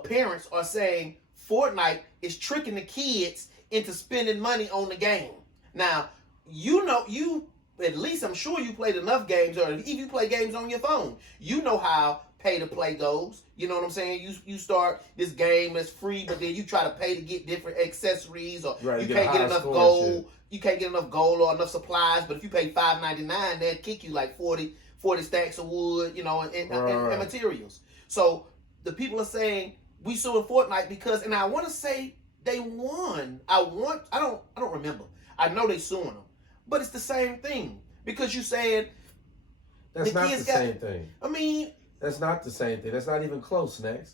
parents are saying Fortnite is tricking the kids into spending money on the game. Now, you at least I'm sure you played enough games, or if you play games on your phone, you know how pay to play goes. You know what I'm saying? You start this game that's free, but then you try to pay to get different accessories, or Right, you get a can't get high enough score and gold. shit. You can't get enough gold or enough supplies. But if you pay $5.99, they'll kick you like 40 stacks of wood, you know, and materials. So the people are saying we suing Fortnite because, and I want to say they won. I don't remember. I know they suing them, but it's the same thing because you said That's not the same thing. I mean, that's not the same thing. That's not even close, Snax.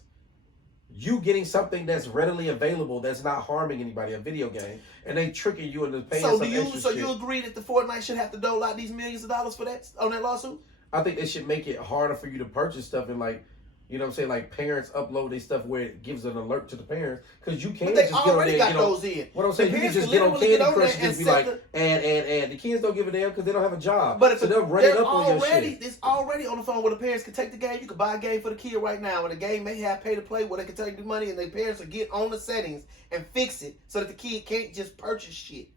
You getting something that's readily available that's not harming anybody, a video game, and they tricking you into paying some extra shit. You agree that the Fortnite should have to dole out these millions of dollars for that on that lawsuit? I think they should make it harder for you to purchase stuff, and like, you know what I'm saying, like parents upload their stuff where it gives an alert to the parents, because you can't just get on there. Got those in. What I'm saying, you can just get on Candy Crush and just be like, add. The kids don't give a damn because they don't have a job. But if so they'll run it up on your shit. It's already on the phone where the parents can take the game. You can buy a game for the kid right now, and the game may have pay to play where they can take the money, and their parents will get on the settings and fix it so that the kid can't just purchase shit.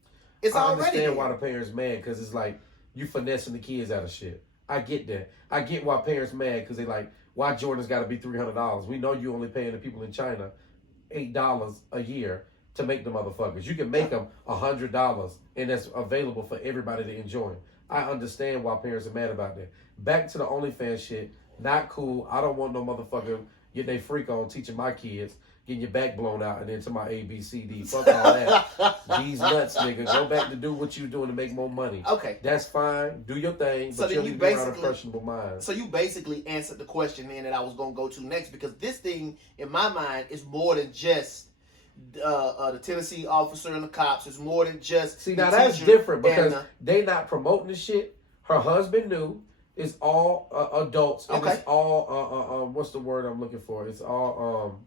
It's I already understand there. why the parents mad, because it's like you finessing the kids out of shit. I get that. I get why parents mad, because they like, why Jordan's got to be $300? We know you only paying the people in China $8 a year to make the motherfuckers. You can make them $100, and that's available for everybody to enjoy. I understand why parents are mad about that. Back to the OnlyFans shit. Not cool. I don't want no motherfucker getting their freak on teaching my kids, getting your back blown out, and then to my ABCD. Fuck all that. These nuts, nigga. Go back to do what you doing to make more money. Okay. That's fine. Do your thing, So but then you'll you be around basically- impressionable minds. So you basically answered the question then that I was going to go to next, because this thing, in my mind, is more than just the Tennessee officer and the cops. It's more than just See, the now that's teacher different, and because they not promoting the shit. Her husband knew. It's all adults. And Okay. it's all, what's the word I'm looking for? It's all,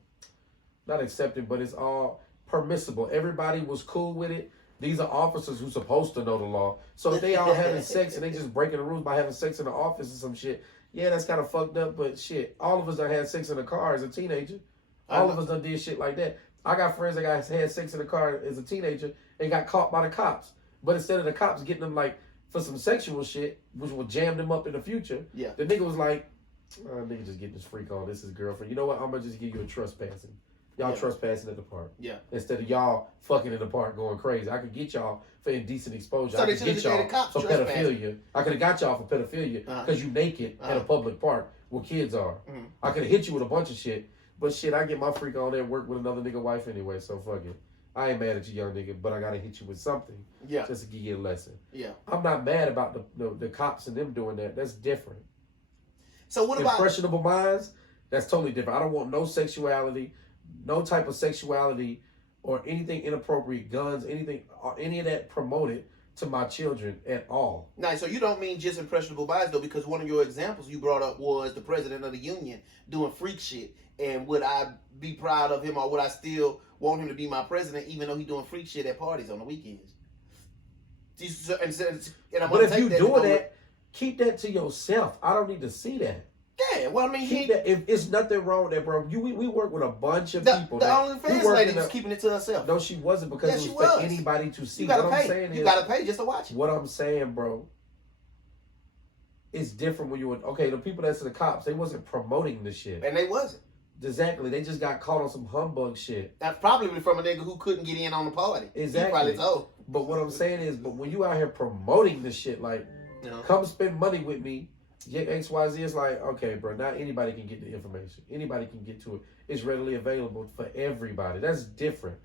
not accepted, but it's all permissible. Everybody was cool with it. These are officers who's supposed to know the law. So if they all having sex and they just breaking the rules by having sex in the office or some shit, yeah, that's kind of fucked up, but shit, all of us done had sex in the car as a teenager. All of us done did shit like that. I got friends that had sex in the car as a teenager and got caught by the cops. But instead of the cops getting them like for some sexual shit, which will jam them up in the future, Yeah. the nigga was like, nigga just getting this freak on. This is girlfriend. You know what? I'm going to just give you a trespassing. Y'all trespassing at the park. Yeah. Instead of y'all fucking in the park going crazy. I could get y'all for indecent exposure. So I they could get should've y'all made the cops for trespassing. pedophilia. I could have got y'all for pedophilia because you naked at a public park where kids are. Mhm. I could have hit you with a bunch of shit. But shit, I get my freak on there and work with another nigga wife anyway, so fuck it. I ain't mad at you, young nigga, but I gotta hit you with something just to give you a lesson. Yeah. I'm not mad about the cops and them doing that. That's different. So what about Impressionable minds? That's totally different. I don't want no sexuality, no type of sexuality or anything inappropriate, guns, anything, or any of that promoted to my children at all. Now, so you don't mean just impressionable minds, though, because one of your examples you brought up was the president of the union doing freak shit. And would I be proud of him, or would I still want him to be my president, even though he's doing freak shit at parties on the weekends? But if you doing that, keep that to yourself. I don't need to see that. Yeah, well, I mean, Keep that. If it's nothing wrong with that, bro. We work with a bunch of people. The that- only we fans work lady in was a- keeping it to herself. No, she wasn't, because Yes, it she was for was. anybody to see. You gotta What I'm pay. saying You is, gotta pay just to watch it. what I'm saying, bro, it's different when you were, okay, the people that's the cops, they wasn't promoting the shit. And they wasn't. Exactly. They just got caught on some humbug shit. That's probably from a nigga who couldn't get in on the party. Exactly. He probably told. But what I'm saying is, but when you out here promoting the shit, like, come spend money with me, yeah, XYZ, it's like, okay, bro, not anybody can get the information. Anybody can get to it. It's readily available for everybody. That's different.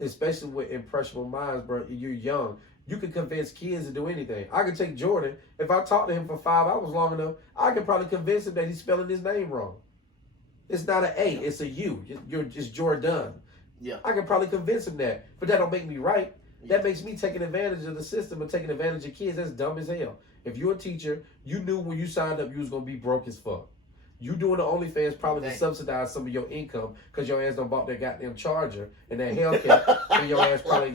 Especially with impressionable minds, bro. You're young. You can convince kids to do anything. I could take Jordan. If I talk to him for 5 hours long enough, I could probably convince him that he's spelling his name wrong. It's not an A, it's a U. You're just Jordan. Yeah. I can probably convince him that. But that don't make me right. That makes me taking advantage of the system and taking advantage of kids. That's dumb as hell. If you're a teacher, you knew when you signed up you was going to be broke as fuck. You doing the OnlyFans probably to subsidize some of your income because your ass done bought that goddamn charger and that Hellcat, and your ass probably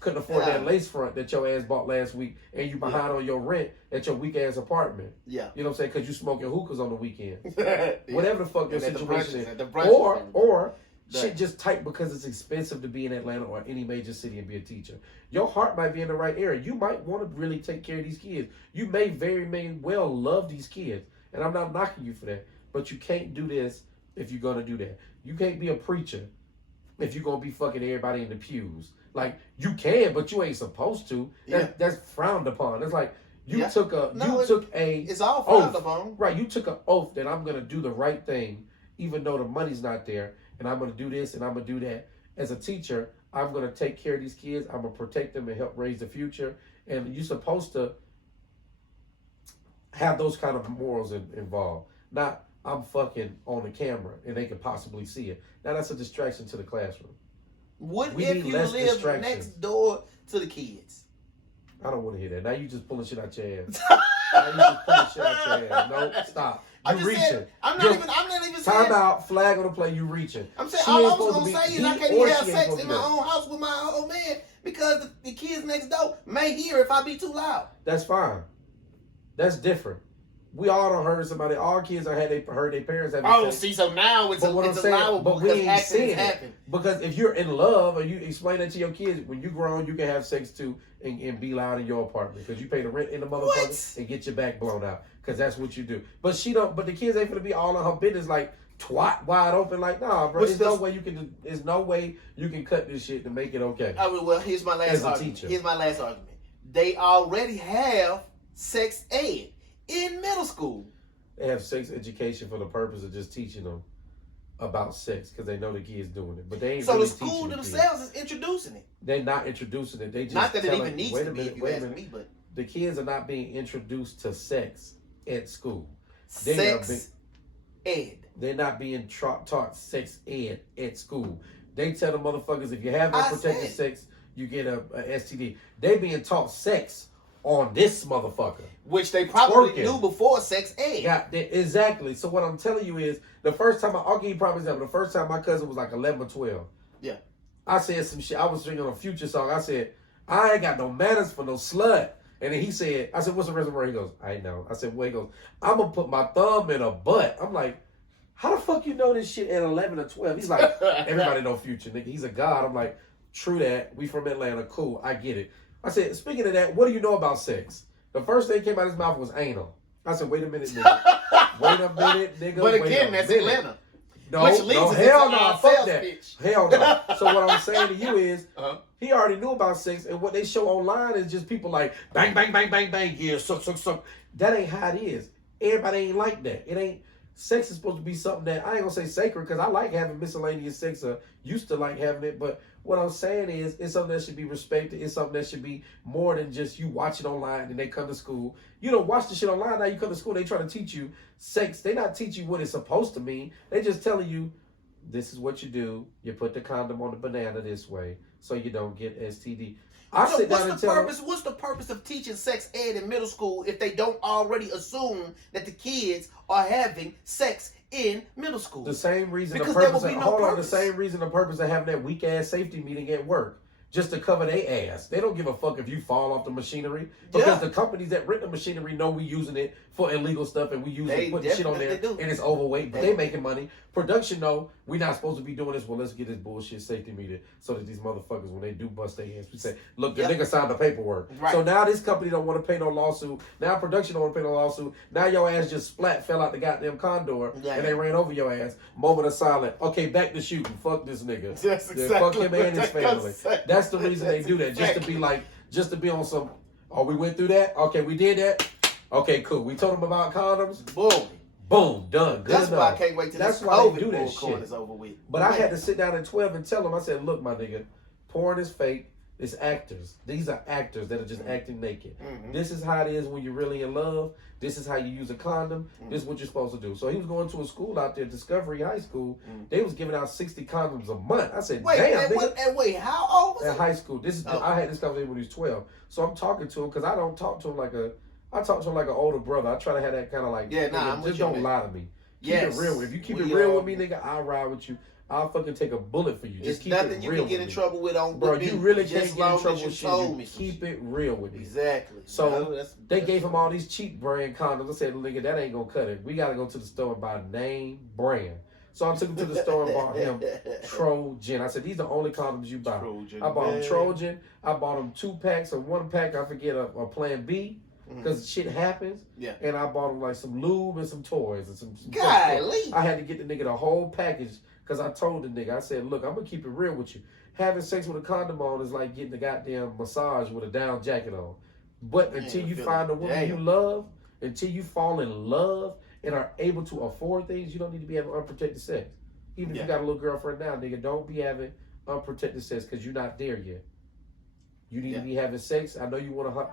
couldn't afford that lace front that your ass bought last week, and you behind on your rent at your weak ass apartment. Yeah. You know what I'm saying? Because you smoking hookahs on the weekend. Yeah. Whatever the fuck your And at the situation brunches, is. at the brunches. Or Shit just tight because it's expensive to be in Atlanta or any major city and be a teacher. Your heart might be in the right area. You might want to really take care of these kids. You may well love these kids. And I'm not knocking you for that. But you can't do this if you're going to do that. You can't be a preacher if you're going to be fucking everybody in the pews. Like, you can, but you ain't supposed to. That's frowned upon. It's like, it's all frowned upon. Right, you took an oath that I'm going to do the right thing, even though the money's not there, and I'm going to do this and I'm going to do that. As a teacher, I'm going to take care of these kids. I'm going to protect them and help raise the future. And you're supposed to have those kind of morals involved. Not, I'm fucking on the camera and they can possibly see it. Now that's a distraction to the classroom. What if you live next door to the kids? I don't want to hear that. Now you just pulling shit out your ass. Now you just pulling shit out your ass. No, stop. You reaching. I'm not even saying. Time out. Flag on the play. You reaching. I'm saying all I was gonna say is I can't even have sex in my own house with my old man because the kids next door may hear if I be too loud. That's fine. That's different. We all done heard somebody. All kids heard their parents having sex. See, so now it's allowable but we ain't accidents saying happen. Because if you're in love and you explain that to your kids, when you grown, you can have sex too and be loud in your apartment because you pay the rent in the motherfucker and get your back blown out because that's what you do. But the kids ain't gonna be all in her business like twat wide open like nah, bro. There's no way you can cut this shit to make it okay. Well, here's my last argument. Here's my last argument. They already have sex ed in middle school. They have sex education for the purpose of just teaching them about sex because they know the kids doing it, but they ain't. So really the school themselves is introducing it. They're not introducing it. They just not that it even needs to be. If you ask me, but the kids are not being introduced to sex at school. Sex ed. They're not being taught sex ed at school. They tell the motherfuckers if you have unprotected sex, you get a STD. They being taught sex on this motherfucker. Which they probably knew before sex ed. Yeah, exactly. So what I'm telling you is, the first time, I'll give you a prime example. The first time my cousin was like 11 or 12. Yeah. I said some shit. I was singing a Future song. I said, I ain't got no manners for no slut. And then he said, I said, what's the rest of the word? He goes, I know. I said, well, he goes, I'm going to put my thumb in a butt. I'm like, how the fuck you know this shit at 11 or 12? He's like, everybody know Future, nigga. He's a god. I'm like, true that. We from Atlanta. Cool. I get it. I said, speaking of that, what do you know about sex? The first thing that came out of his mouth was anal. I said, wait a minute, nigga. Wait a minute, nigga. But again, that's Atlanta. No, hell no, fuck that. Hell no. So what I'm saying to you is, he already knew about sex, and what they show online is just people like, bang, bang, bang, bang, bang, yeah, suck, suck, suck. That ain't how it is. Everybody ain't like that. It ain't. Sex is supposed to be something that, I ain't gonna say sacred, because I like having miscellaneous sex, or used to like having it, but what I'm saying is, it's something that should be respected. It's something that should be more than just you watch it online and they come to school. You don't watch the shit online, now you come to school, they try to teach you sex. They not teach you what it's supposed to mean. They just telling you, this is what you do. You put the condom on the banana this way so you don't get STD. What's the purpose of teaching sex ed in middle school if they don't already assume that the kids are having sex in middle school? The same reason, because the purpose the same reason, the purpose of having that weak ass safety meeting at work. Just to cover their ass. They don't give a fuck if you fall off the machinery. Because the companies that rent the machinery know we using it for illegal stuff and we use it, putting shit on there and it's overweight, but they making money. Production know we not supposed to be doing this. Well, let's get this bullshit safety meter so that these motherfuckers, when they do bust their ass, we say, look, the nigga signed the paperwork. Right. So now this company don't want to pay no lawsuit. Now production don't want to pay no lawsuit. Now your ass just fell out the goddamn condor and they ran over your ass. Moment of silence. Okay, back to shooting. Fuck this nigga. That's exactly fuck him and his family. That's the reason they do that. Just to be on some, oh, we went through that? Okay, we did that? Okay, cool. We told them about condoms? Boom, done. Good That's enough. why I can't wait till this COVID bullshit is over with. But I had to sit down at 12 and tell them, I said, look, my nigga, porn is fake. It's actors. These are actors that are just acting naked. Mm-hmm. This is how it is when you're really in love. This is how you use a condom. Mm-hmm. This is what you're supposed to do. So he was going to a school out there, Discovery High School. Mm-hmm. They was giving out 60 condoms a month. I said, damn, nigga. Wait, how old was he? At high school. I had this conversation when he was 12. So I'm talking to him because I don't talk to him like I talk to him like an older brother. I try to have that kind of like, just don't lie to me. Keep it real. If you keep it real with me, nigga, I'll ride with you. I'll fucking take a bullet for you. Just keep it real with me. Nothing you can get in trouble with on bro. You really can't get in trouble with shit. Keep it real with me. Exactly. So they gave him all these cheap brand condoms. I said, nigga, that ain't gonna cut it. We gotta go to the store and buy name brand. So I took him to the store and bought him Trojan. I said, these are the only condoms you buy. Trojan, I bought him man. Trojan. I bought him 2 packs or 1 pack. I forget a Plan B because shit happens. Yeah. And I bought him like some lube and some toys and some Golly. I had to get the nigga the whole package because I told the nigga, I said, look, I'm gonna keep it real with you. Having sex with a condom on is like getting a goddamn massage with a down jacket on. But until you find the woman you love, until you fall in love and are able to afford things, you don't need to be having unprotected sex. Even if you got a little girlfriend now, nigga, don't be having unprotected sex because you're not there yet. You need to be having sex. I know you want to,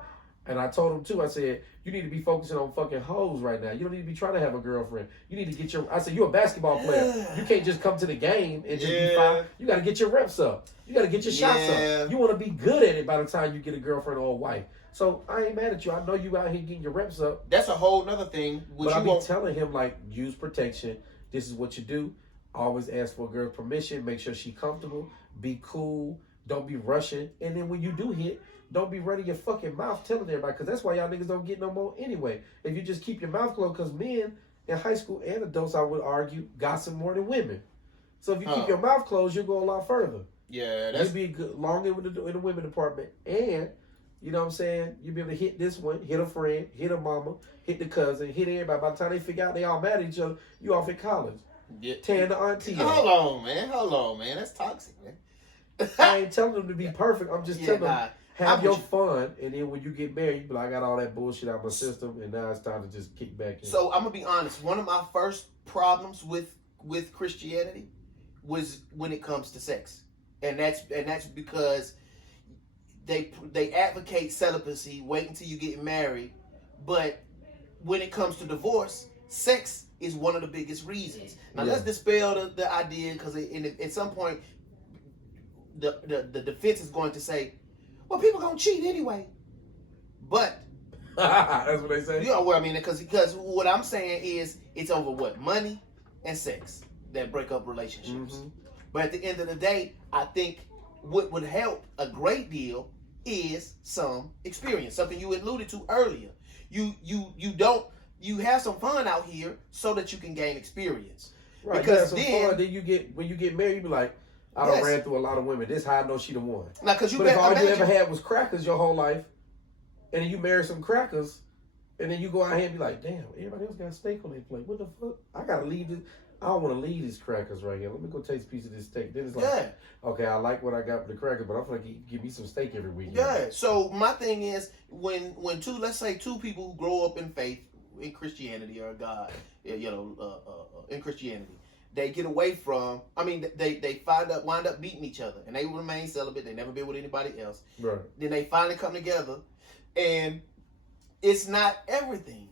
and I told him too. I said you need to be focusing on fucking hoes right now. You don't need to be trying to have a girlfriend. You need to get your. I said you're a basketball player. You can't just come to the game and just be fine. You got to get your reps up. You got to get your shots up. You want to be good at it by the time you get a girlfriend or a wife. So I ain't mad at you. I know you out here getting your reps up. That's a whole nother thing. But I be telling him like, use protection. This is what you do. Always ask for a girl's permission. Make sure she's comfortable. Be cool. Don't be rushing. And then when you do hit, don't be running your fucking mouth telling everybody. Because that's why y'all niggas don't get no more anyway. If you just keep your mouth closed. Because men in high school and adults, I would argue, gossip more than women. So if you keep your mouth closed, you'll go a lot further. Yeah, that's... You'll be good, long in the women department. And... you know what I'm saying? You'll be able to hit this one, hit a friend, hit a mama, hit the cousin, hit everybody. By the time they figure out they all mad at each other, you off at college. Tearing the auntie Hold on, man. That's toxic, man. I ain't telling them to be perfect. I'm just telling them, have your fun. And then when you get married, you be like, I got all that bullshit out of my system, and now it's time to just kick back in. So I'm going to be honest. One of my first problems with Christianity was when it comes to sex. And that's because... They advocate celibacy, wait until you get married, but when it comes to divorce, sex is one of the biggest reasons. Now let's dispel the idea, because at some point the defense is going to say, well, people gonna cheat anyway. But that's what they say. You know what I mean? Because what I'm saying is it's over what? Money and sex that break up relationships. But at the end of the day, I think what would help a great deal is some experience, something you alluded to earlier. You have some fun out here so that you can gain experience. Right. Because then when you get married, you be like, I done ran through a lot of women. This how I know she the one. Now, because if all you ever had was crackers your whole life, and then you marry some crackers, and then you go out here and be like, damn, everybody else got steak on their plate. What the fuck? I gotta leave this. I don't want to leave these crackers right here. Let me go taste a piece of this steak. Then it's like, okay, I like what I got with the cracker, but I'm gonna give me some steak every week. Yeah. So my thing is, when let's say two people who grow up in faith in Christianity or God, in Christianity, they get away from. I mean, they wind up beating each other, and they remain celibate. They never been with anybody else. Right. Then they finally come together, and it's not everything.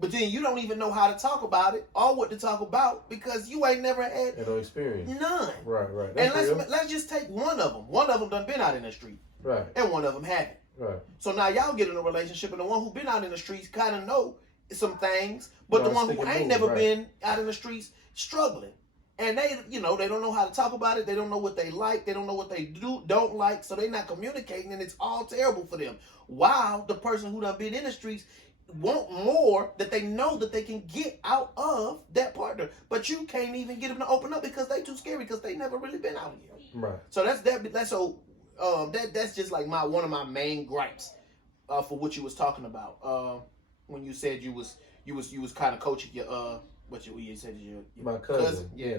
But then you don't even know how to talk about it or what to talk about because you ain't never had no experience. None. Right. That's and let's just take one of them. One of them done been out in the street. Right. And one of them haven't. Right. So now y'all get in a relationship, and the one who been out in the streets kind of know some things, but the one who ain't never been out in the streets struggling. And they don't know how to talk about it. They don't know what they like. They don't know what they don't like. So they're not communicating, and it's all terrible for them. While the person who done been in the streets want more that they know that they can get out of that partner, but you can't even get them to open up because they too scary because they never really been out here. Right. So that's just like one of my main gripes for what you was talking about when you said you was kind of coaching your what you said your my cousin. Yeah.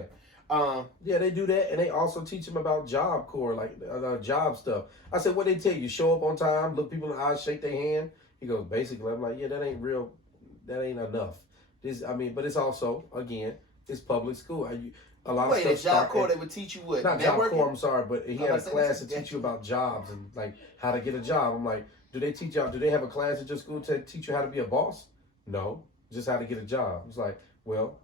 They do that, and they also teach them about Job Corps, like job stuff. I said, what they tell you? Show up on time, look people in the eyes, shake their hand. He goes, basically, I'm like, yeah, that ain't real. That ain't enough. But it's also, again, it's public school. A lot of stuff. Wait, Job Corps, they would teach you what? Not Job Corps, I'm sorry, but he had a class to teach you about jobs and like how to get a job. I'm like, do they teach y'all? Do they have a class at your school to teach you how to be a boss? No, just how to get a job. It's like, well,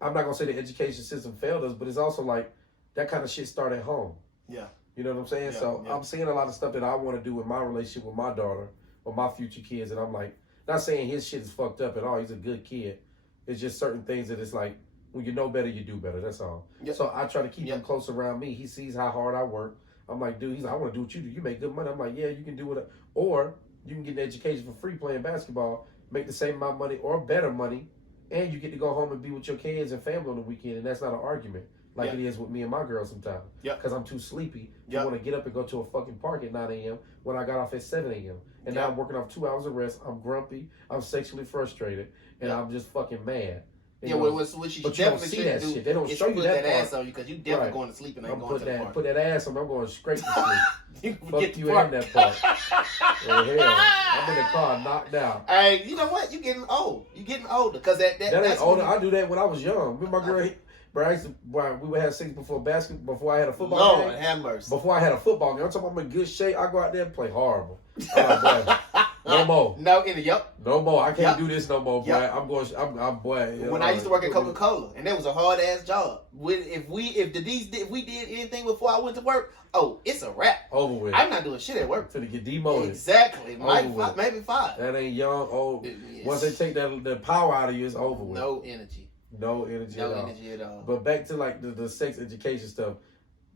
I'm not gonna say the education system failed us, but it's also like that kind of shit start at home. Yeah. You know what I'm saying? I'm seeing a lot of stuff that I want to do with my relationship with my daughter or my future kids, and I'm like, not saying his shit is fucked up at all. He's a good kid. It's just certain things that it's like, when you know better, you do better. That's all. Yep. So I try to keep him close around me. He sees how hard I work. I'm like, dude, he's like, I want to do what you do. You make good money. I'm like, yeah, you can do what, or you can get an education for free playing basketball, make the same amount of money or better money and you get to go home and be with your kids and family on the weekend, and that's not an argument like Yeah. it is with me and my girl sometimes. Yeah. Because I'm too sleepy to Yeah. want to get up and go to a fucking park at 9 a.m. when I got off at 7 a.m. And Yeah. now I'm working off 2 hours of rest. I'm grumpy. I'm sexually frustrated, and Yeah. I'm just fucking mad. Yeah, know? what you But you don't definitely see shouldn't that do shit. They don't is show you put that that part. ass on you because you definitely Right. going to sleep and I'm ain't going to the park. put that ass on. I'm going straight to sleep. You Fuck you and that part. Oh, hell. I'm in the car knocked out. Hey, you know what? You getting old. You getting older because That ain't that's older. when I do that when I was young. Remember my girl? Bro, we would have sex before basketball, before I had a football Lord game. have mercy. Before I had a football game. I'm talking about I'm in good shape. I go out there and play horrible. Boy, no more. No, in the yup. No more. I can't Yep. do this no more, boy. Yep. I'm boy. When I used to work at Coca-Cola, and that was a hard ass job. If we did anything before I went to work, oh, it's a wrap. Over with. I'm not doing shit at work. Finna get demoted. Exactly. Over with. Maybe 5. That ain't young, old. Yes. Once they take the power out of you, it's over with. No energy. No energy No at all. energy at all. But back to like the sex education stuff,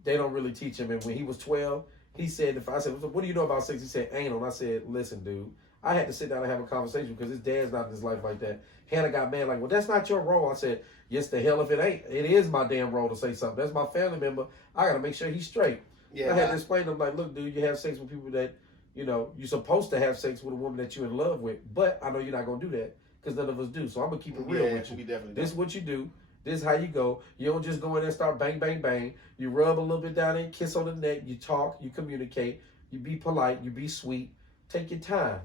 they don't really teach him. And when he was 12, he said, I said, what do you know about sex? He said, anal. And I said, listen, dude, I had to sit down and have a conversation because his dad's not in his life like that. Hannah got mad like, well, that's not your role. I said, yes, the hell if it ain't. It is my damn role to say something. That's my family member. I got to make sure he's straight. Yeah. I had to explain to him, like, look, dude, you have sex with people that, you know, you're supposed to have sex with a woman that you're in love with. But I know you're not going to do that because none of us do. So I'm going to keep it real with you. We definitely This is what you do. This is how you go. You don't just go in there and start bang, bang, bang. You rub a little bit down there, kiss on the neck. You talk, you communicate. You be polite. You be sweet. Take your time.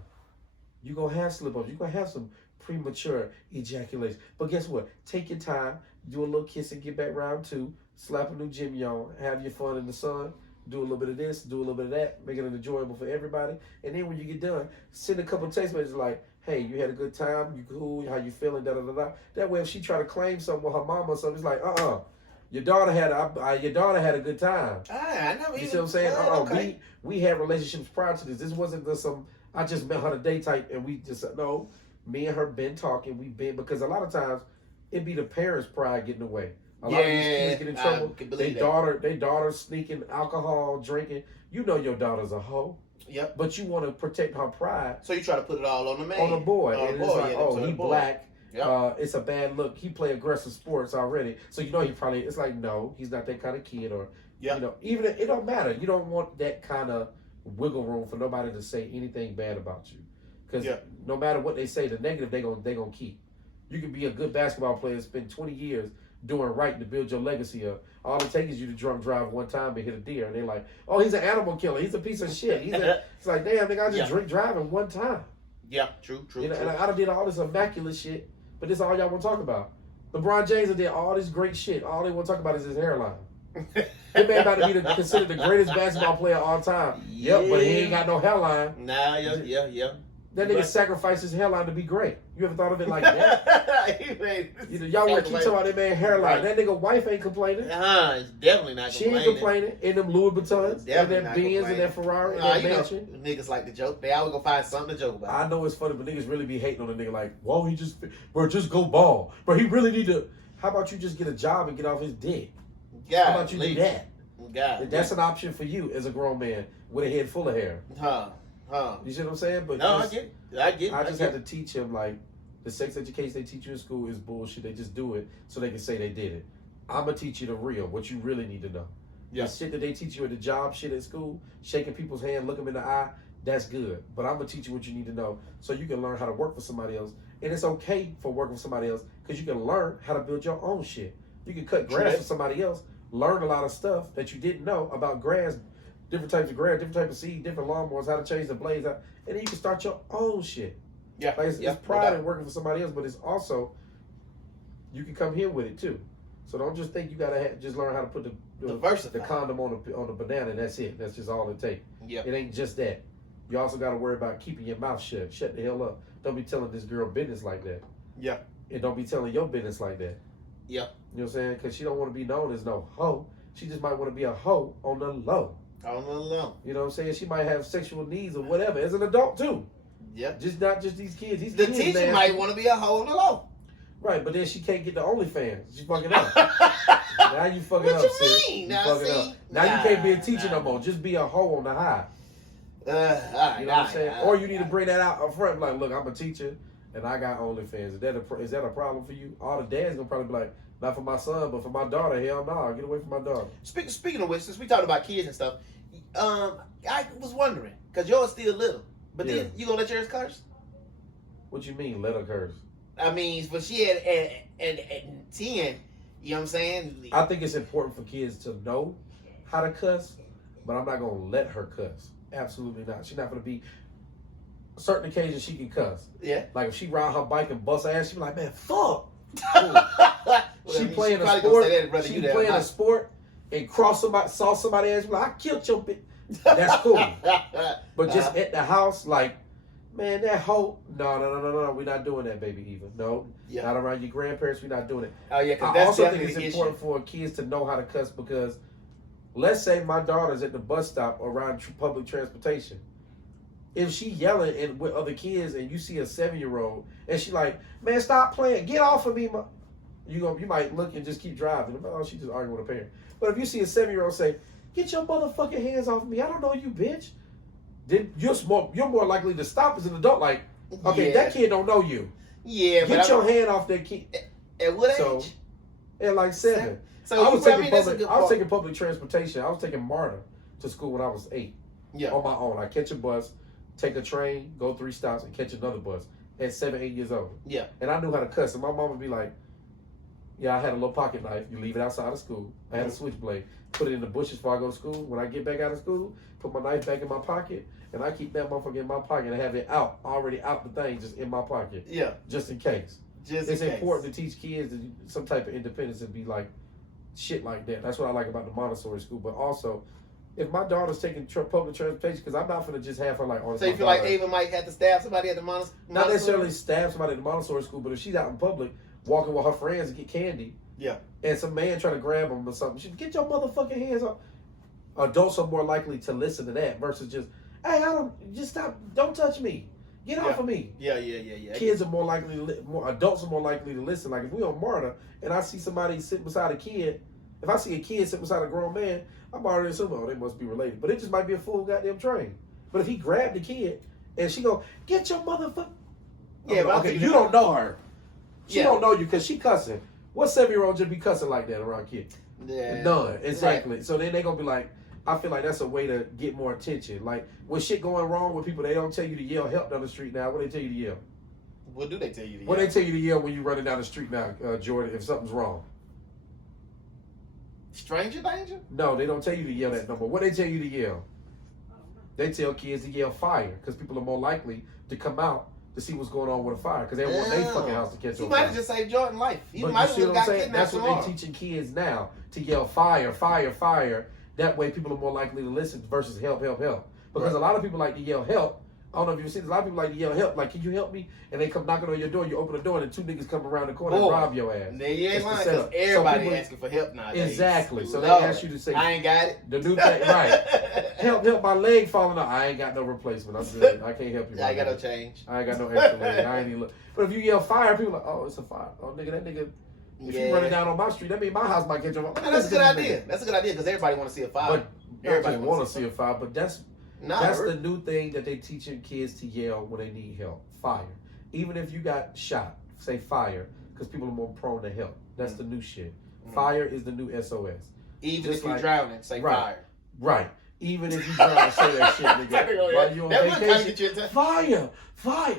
You're going to have slip-ups. You're going to have some premature ejaculation. But guess what? Take your time. Do a little kiss and get back round 2. Slap a new Jimmy on. Have your fun in the sun. Do a little bit of this. Do a little bit of that. Make it enjoyable for everybody. And then when you get done, send a couple text messages like, hey, you had a good time, you cool, how you feeling, da-da-da-da. That way if she try to claim something with her mama or something, it's like, your daughter had a good time. I never You see what I'm saying? Okay. We had relationships prior to this. This wasn't just I just met her today type and we just, no, me and her been talking, because a lot of times it be the parents' pride getting away. A lot of these kids get in trouble. They daughter sneaking alcohol, drinking. You know your daughter's a hoe. Yep. But you want to protect her pride. So you try to put it all on the man. On the boy. And it's like, he black. Yep. It's a bad look. He play aggressive sports already. So you know it's like, no, he's not that kind of kid. Or, you know, even it don't matter. You don't want that kind of wiggle room for nobody to say anything bad about you. Because no matter what they say, the negative they gonna keep. You can be a good basketball player, spend 20 years doing right to build your legacy up. All it takes is you to drunk drive one time and hit a deer. And they're like, oh, he's an animal killer. He's a piece of shit. It's like, damn, nigga, I just drink driving one time. Yeah, true. You know, and I done did all this immaculate shit, but this is all y'all want to talk about. LeBron James did all this great shit. All they want to talk about is his hairline. That man about to be considered the greatest basketball player of all time. Yep, but he ain't got no hairline. Nah, yeah. That nigga sacrificed his hairline to be great. You ever thought of it like that? Y'all want to keep talking about that man hairline. That nigga wife ain't complaining. It's definitely not She complaining. ain't complaining. In them Louis Vuittons, and that Benz, and that Ferrari, and that mansion. Niggas like to joke. They always gonna find something to joke about. I know it's funny, but niggas really be hating on a nigga like, whoa, just go ball. But he really need to. How about you just get a job and get off his dick? How about you do that? That's an option for you as a grown man with a head full of hair. You see what I'm saying? But no, I get it. I just had to teach him, like, the sex education they teach you in school is bullshit. They just do it so they can say they did it. I'm going to teach you the real, what you really need to know. The shit that they teach you at the job shit at school, shaking people's hand, look them in the eye, that's good. But I'm going to teach you what you need to know so you can learn how to work for somebody else. And it's okay for working for somebody else because you can learn how to build your own shit. You can cut grass for somebody else, learn a lot of stuff that you didn't know about grass, different types of grass, different types of seed, different lawnmowers, how to change the blades, and then you can start your own shit. Yeah, like it's pride in working for somebody else, but it's also you can come here with it too. So don't just think you gotta just learn how to put the condom on the banana and that's it. That's just all it takes. Yeah, it ain't just that. You also got to worry about keeping your mouth shut. Shut the hell up. Don't be telling this girl business like that. Yeah, and don't be telling your business like that. Yeah, you know what I'm saying? Because she don't want to be known as no hoe. She just might want to be a hoe on the low. On the low. You know what I'm saying? She might have sexual needs or whatever as an adult too. Yeah. Just not just these kids. The teacher might want to be a hoe on the low. Right, but then she can't get the OnlyFans. She fucking up. Now you fucking up, sis. Mean? You fucking up. Now you can't be a teacher no more. Just be a hoe on the high. You know what I'm saying? Or you need to bring that out up front. Like, look, I'm a teacher. and I got OnlyFans. Is that a problem for you? All the dads gonna probably be like, not for my son, but for my daughter. Hell no, get away from my daughter. Speaking of which, since we talked about kids and stuff, I was wondering because yours still little, but then you gonna let yours curse? What you mean, let her curse? I mean, but she had at 10. You know what I'm saying? I think it's important for kids to know how to cuss, but I'm not gonna let her cuss. Absolutely not. She's not gonna be. Certain occasions she can cuss. Yeah. Like if she ride her bike and bust her ass, she be like, man, fuck. She playing a sport and saw somebody ass, like, I killed your bitch. That's cool. But just at the house, like, man, that hoe. No. We're not doing that, baby Eva. No. Yeah. Not around your grandparents. We're not doing it. Oh yeah, because I also think it's important for kids to know how to cuss because let's say my daughter's at the bus stop around public transportation. If she yelling and with other kids and you see a 7-year-old and she like, man, stop playing, get off of me, you might look and just keep driving. Oh, she just arguing with her parent. But if you see a 7-year-old say, get your motherfucking hands off me, I don't know you, bitch. Then you're more likely to stop as an adult. Like, okay, that kid don't know you. Yeah, get your hand off that kid. At what age? At like 7. So I was taking public transportation. I was taking MARTA to school when I was 8. Yeah. On my own. I catch a bus, take a train, go 3 stops, and catch another bus at 7, 8 years old. Yeah. And I knew how to cuss. And my mom would be like, yeah, I had a little pocket knife. You leave it outside of school. I had a switchblade. Put it in the bushes before I go to school. When I get back out of school, put my knife back in my pocket. And I keep that motherfucker in my pocket and have it already out the thing, just in my pocket. Yeah. Just in case. It's important to teach kids some type of independence and be like, shit like that. That's what I like about the Montessori school. But also, if my daughter's taking public transportation, because I'm not going to just have her like... So you feel like Ava might have to stab somebody at the Montessori? Not necessarily stab somebody at the Montessori school, but if she's out in public, walking with her friends and get candy, and some man trying to grab them or something, she get your motherfucking hands off. Adults are more likely to listen to that versus just, hey, just stop, don't touch me. Get off of me. Yeah. Kids are more likely adults are more likely to listen. Like if we on MARTA and I see somebody sitting beside a kid, if I see a kid sitting beside a grown man, I'm already assuming, they must be related. But it just might be a full goddamn train. But if he grabbed the kid and she go, get your motherfucker. Yeah, but okay, you don't know her. She don't know you because she cussing. What 7-year-old just be cussing like that around kids? Yeah. None. Exactly. Right. So then they gonna be like, I feel like that's a way to get more attention. Like when shit going wrong with people, they don't tell you to yell help down the street now. What they tell you to yell? What do they tell you to yell? What they tell you to yell when you running down the street now, Jordan, if something's wrong? Stranger danger? No, they don't tell you to yell that number. What they tell you to yell? They tell kids to yell fire because people are more likely to come out to see what's going on with a fire because they don't want their fucking house to catch on fire. He might have just saved Jordan life. He but might you see have what I'm got saying? kidnapped That's tomorrow. what they're teaching kids now, to yell fire, fire, fire. That way people are more likely to listen versus help, help, help. Because a lot of people like to yell help. I don't know if you've seen this. A lot of people like to yell help. Like, can you help me? And they come knocking on your door. You open the door and 2 niggas come around the corner and rob your ass. You ain't lying because everybody asking for help nowadays. Exactly. So they ask you to say, I ain't got it. The new thing, right. Help, my leg falling off. I ain't got no replacement. I'm good. I can't help you. I ain't got no change. I ain't got no extra leg. I ain't even look. But if you yell fire, people are like, oh, it's a fire. Oh, nigga, that nigga. If you running down on my street, that means my house might catch on fire. That's a good idea. That's a good idea because everybody want to see a fire. But everybody want to see a fire. But that's the new thing that they teaching kids to yell when they need help. Fire. Even if you got shot, say fire, because people are more prone to help. That's the new shit. Fire is the new SOS. Even if you're drowning, say fire. Right. Even if you drown, say that shit, nigga. While you on vacation, fire.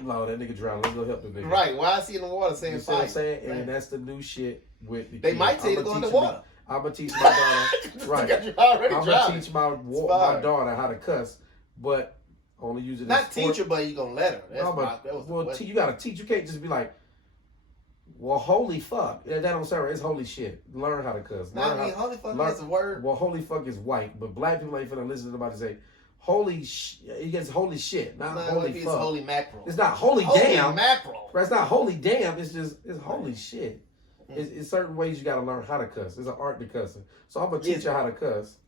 No, that nigga drowned. Let's go help the nigga. Right. Why is he in the water saying fire? You see what I'm saying? And that's the new shit with the kids. They might tell you to go in the water. I'm going to teach my daughter. Right. I'm going to teach my daughter how to cuss, but only use it not teach her, but you going to let her. That's you got to teach. You can't just be like, well, holy fuck. That don't sound right. It's holy shit. Learn how to cuss. Holy fuck is a word. Well, holy fuck is white, but black people ain't finna listen to somebody say, holy shit. It gets holy shit, not holy fuck. It's holy mackerel. It's not holy damn. Mackerel. Right, it's not holy damn. It's holy shit. It's certain ways you got to learn how to cuss. It's an art to cussing. So I'm going to teach you how to cuss,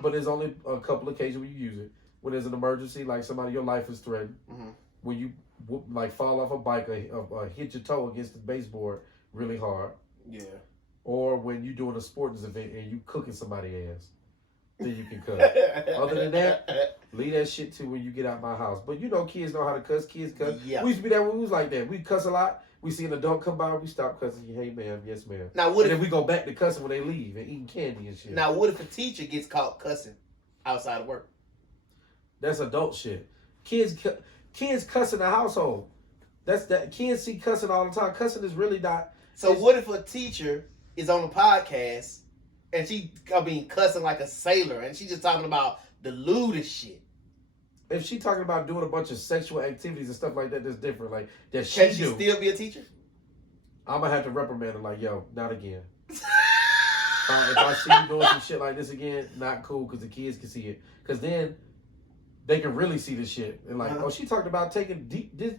but there's only a couple occasions where you use it. When there's an emergency, like your life is threatened, when you fall off a bike or hit your toe against the baseboard really hard. Yeah. Or when you're doing a sports event and you cooking somebody's ass. then you can cuss. Other than that, leave that shit to when you get out my house. But you know, kids know how to cuss. Kids cuss. Yeah. We used to be there when we was like that. We cuss a lot. We see an adult come by, we stop cussing. Hey, ma'am, yes, ma'am. Now, what and if then we go back to cussing when they leave and eating candy and shit. Now, what if a teacher gets caught cussing outside of work? That's adult shit. Kids cuss in the household. That's that. Kids see cussing all the time. Cussing is really not. So what if a teacher is on a podcast and she cussing like a sailor and she just talking about the lewdest shit? If she talking about doing a bunch of sexual activities and stuff like that, that's different. Like that Can she still be a teacher? I'm gonna have to reprimand her. Like, yo, not again. If I see you doing some shit like this again, not cool, because the kids can see it. Because then they can really see the shit and like, oh, she talked about taking this,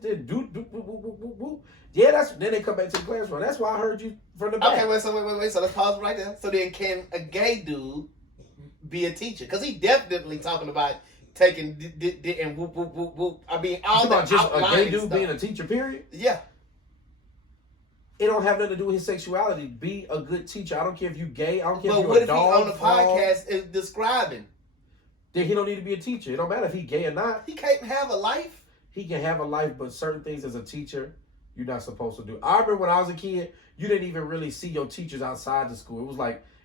yeah. That's then they come back to the classroom. That's why I heard you from the back. Okay, wait. So let's pause right there. So then, can a gay dude be a teacher? Because he definitely talking about taking and whoop whoop whoop whoop. I mean, all about the just a gay dude stuff. being a teacher. Period. Yeah. It don't have nothing to do with his sexuality. Be a good teacher. I don't care if you gay. I don't care But if you're what a if he dog, on the frog. podcast is describing? Then he don't need to be a teacher. It don't matter if he gay or not. He can't have a life. He can have a life, but certain things as a teacher, you're not supposed to do. I remember when I was a kid, you didn't even really see your teachers outside the school. It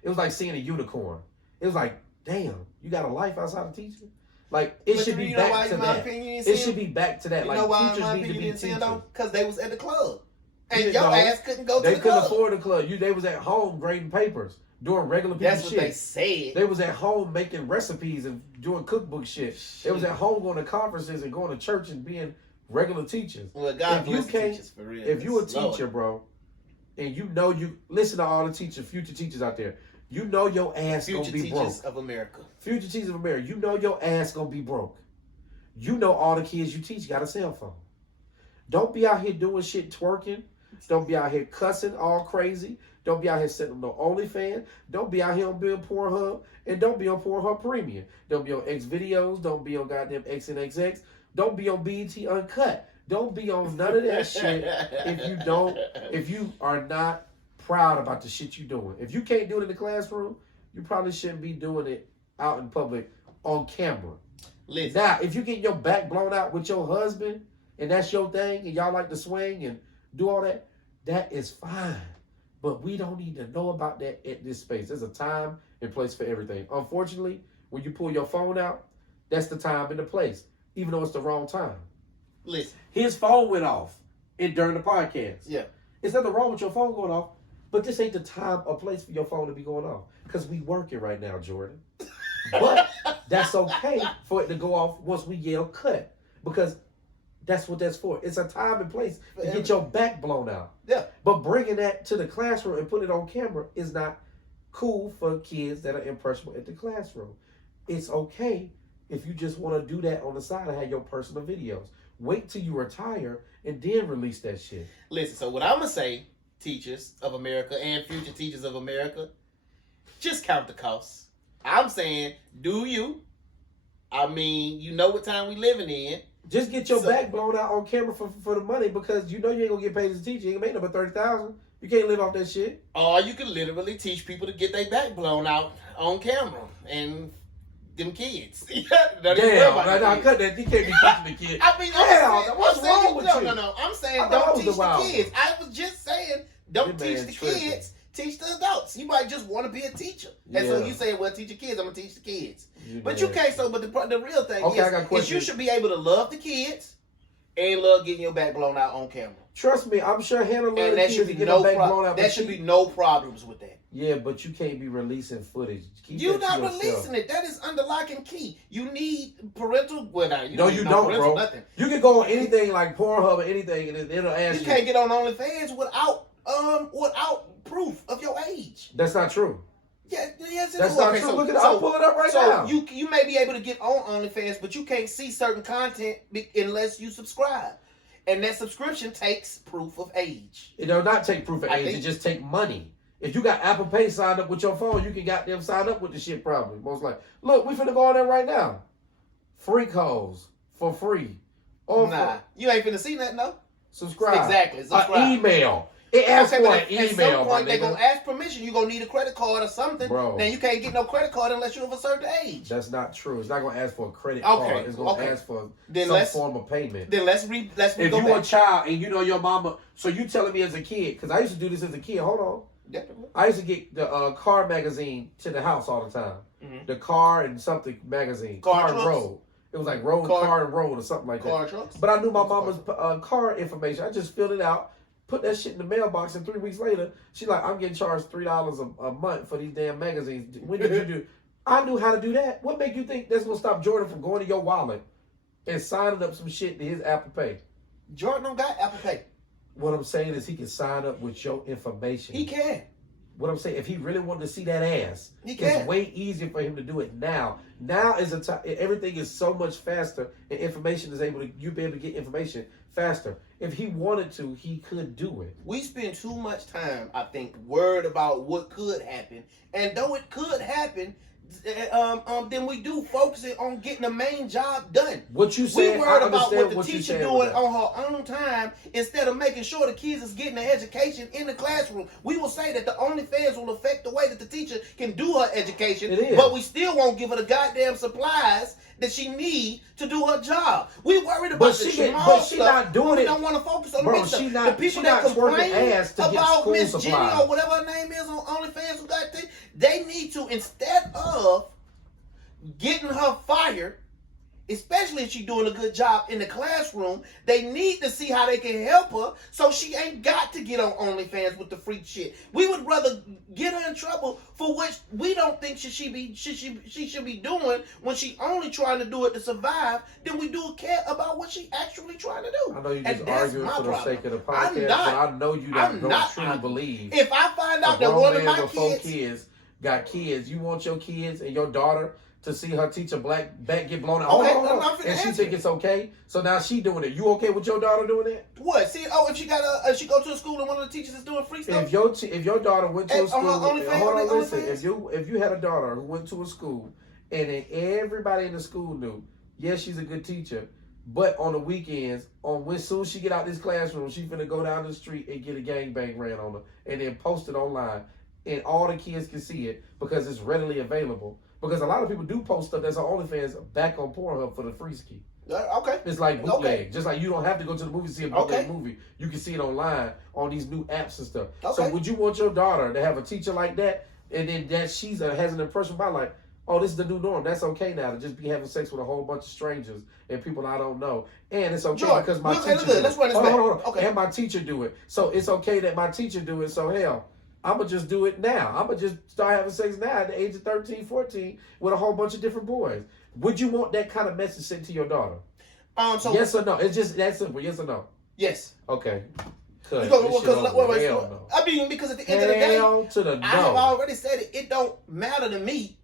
was like seeing a unicorn. It was like, damn, you got a life outside of teaching? Like, it should be back to that. It should be back to that. You like, know why, teachers in my need to opinion, be teachers. because they was at the club. And You your know, ass couldn't go to the They couldn't club. afford the club. They was at home grading papers, doing regular people That's what shit. they said. They was at home making recipes and doing cookbook shit. They was at home going to conferences and going to church and being regular teachers. Well, God If you bless can't- teachers for real. If you a It's Lord. teacher, bro, and you know you listen to all the future teachers out there, you know your ass Future gonna be teachers broke. of America. Future teachers of America, you know your ass gonna be broke. You know all the kids you teach got a cell phone. Don't be out here doing shit twerking. Don't be out here cussing all crazy. Don't be out here setting no OnlyFans. Don't be out here on being Pornhub. And don't be on Pornhub Premium. Don't be on X videos. Don't be on goddamn X and XX. Don't be on BET Uncut. Don't be on none of that shit if you are not proud about the shit you're doing. If you can't do it in the classroom, you probably shouldn't be doing it out in public on camera. Listen. Now, if you get your back blown out with your husband and that's your thing and y'all like to swing and do all that, that is fine. But we don't need to know about that at this space. There's a time and place for everything. Unfortunately, when you pull your phone out, that's the time and the place, even though it's the wrong time. Listen. His phone went off during the podcast. Yeah. There's nothing wrong with your phone going off, but this ain't the time or place for your phone to be going off. Because we working right now, Jordan. But that's okay for it to go off once we yell cut. Because that's what that's for. It's a time and place to get your back blown out. Yeah. But bringing that to the classroom and putting it on camera is not cool for kids that are impressionable at the classroom. It's okay if you just want to do that on the side and have your personal videos. Wait till you retire and then release that shit. Listen, so what I'm going to say, teachers of America and future teachers of America, just count the costs. I'm saying, do you? I mean, you know what time we living in. Just get your back blown out on camera for the money, because you know you ain't gonna get paid as a teacher. You ain't gonna make no $30,000. You can't live off that shit. Or you can literally teach people to get their back blown out on camera and them kids. Damn, I cut that. You can't be teaching the kids. I mean, what's wrong with you? No. I'm saying I thought don't I was teach the wild the kids. I was just saying don't That teach man the tripping. kids. Teach the adults. You might just want to be a teacher. And so Yeah. you say, well, teach the kids. I'm going to teach the kids. But did. you can't. So, but the real thing Okay, I got a is question. you should be able to love the kids and love getting your back blown out on camera. Trust me, I'm sure Hannah loved And the that kids should to be get no her back blown out. That should be no problems with that. Yeah, but you can't be releasing footage. Keep You're that to not yourself. releasing it. That is under lock and key. You need parental. Well, now, No, you need don't, parental bro. Nothing. You can go on anything like Pornhub or anything, and it'll ask You you. can't get on OnlyFans without proof of your age. That's not true. Yeah, yes, it That's is. not Okay, true. so- Look at it. so- I'll pull it up right So now. you may be able to get on OnlyFans, but you can't see certain content unless you subscribe, and that subscription takes proof of age. It does not take proof of I age. think- It just take money. If you got Apple Pay signed up with your phone, you can goddamn sign up with the shit probably. Most likely. Look, we finna go on there right now. Free calls for free. Or Nah, you ain't finna see nothing though. subscribe. Exactly. An Subscribe. email. It asks Okay, for but an at email, some my point they're nigga. gonna ask permission. You're gonna need a credit card or something. Bro. Now you can't get no credit card unless you're of a certain age. That's not true. It's not gonna ask for a credit Okay, card. It's gonna okay. ask for Then some form of payment. Then let's If go you back. a child and you know your mama, so you telling me as a kid, because I used to do this as a kid. Hold on. Definitely. I used to get the car magazine to the house all the time. Mhm. The car and something magazine. Car and trucks? Road. It was like car and road or something like Car that. trucks. But I knew my mama's car information. I just filled it out, put that shit in the mailbox, and 3 weeks later, she's like, I'm getting charged $3 a month for these damn magazines. When did you do? I knew how to do that. What make you think that's gonna stop Jordan from going to your wallet and signing up some shit to his Apple Pay? Jordan don't got Apple Pay. What I'm saying is he can sign up with your information. He can. What I'm saying, if he really wanted to see that ass, He can. it's way easier for him to do it now. Now is a time. Everything is so much faster, and information is able to. You be able to get information faster. If he wanted to, he could do it. We spend too much time, I think, worried about what could happen, and though it could happen, then we do focus it on getting the main job done. What you We said, worried I about understand what the you teacher said doing with that. on her own time instead of making sure the kids is getting their education in the classroom. We will say that the OnlyFans will affect the way that the teacher can do her education, It is. but we still won't give her the goddamn supplies that she need to do her job. We worried about the small she stuff. not doing we it. don't want to focus on the Bro, big stuff. she not- The people she that not twerking complain ass to get about school Miss Jenny supplies. or whatever her name is on OnlyFans who got things, they need to, instead of getting her fired, especially if she's doing a good job in the classroom, they need to see how they can help her so she ain't got to get on OnlyFans with the freak shit. We would rather get her in trouble for which we don't think she should be doing when she only trying to do it to survive than we do care about what she actually trying to do. I know you And just that's arguing my for the problem. sake of the I'm podcast, not- but I know you I'm don't not truly arguing. believe. If I find out A that grown one of man my with 4 kids kids got kids, you want your kids and your daughter to see her teacher back get blown out. Okay, Hold on. I'm finna And she answer think it's okay. So now she doing it. You okay with your daughter doing it? what? See, if she got she go to a school and one of the teachers is doing free stuff. If your daughter went to a And on school, her OnlyFans, hold on, on listen. OnlyFans? If you had a daughter who went to a school and then everybody in the school knew, yes, she's a good teacher, but on the weekends, when soon as she get out this classroom, she finna go down the street and get a gangbang ran on her and then post it online, and all the kids can see it because it's readily available. Because a lot of people do post stuff that's on OnlyFans back on Pornhub for the free ski. Okay. It's like bootleg. Okay. Just like you don't have to go to the movie to see a bootleg movie. You can see it online on these new apps and stuff. Okay. So would you want your daughter to have a teacher like that, and then that she's has an impression about like, oh, this is the new norm. That's okay now to just be having sex with a whole bunch of strangers and people I don't know. And it's okay Sure. because my Okay, teacher good. Let's run this back. hold on. Okay. And my teacher do it. So it's okay that my teacher do it. So hell, I'm going to just do it now. I'm going to just start having sex now at the age of 13, 14 with a whole bunch of different boys. Would you want that kind of message sent to your daughter? So Yes or no? It's just that simple. Yes or no? yes. Okay. Because no. I mean, because at the end of the day, Hell to the no. I have already said it. It don't matter to me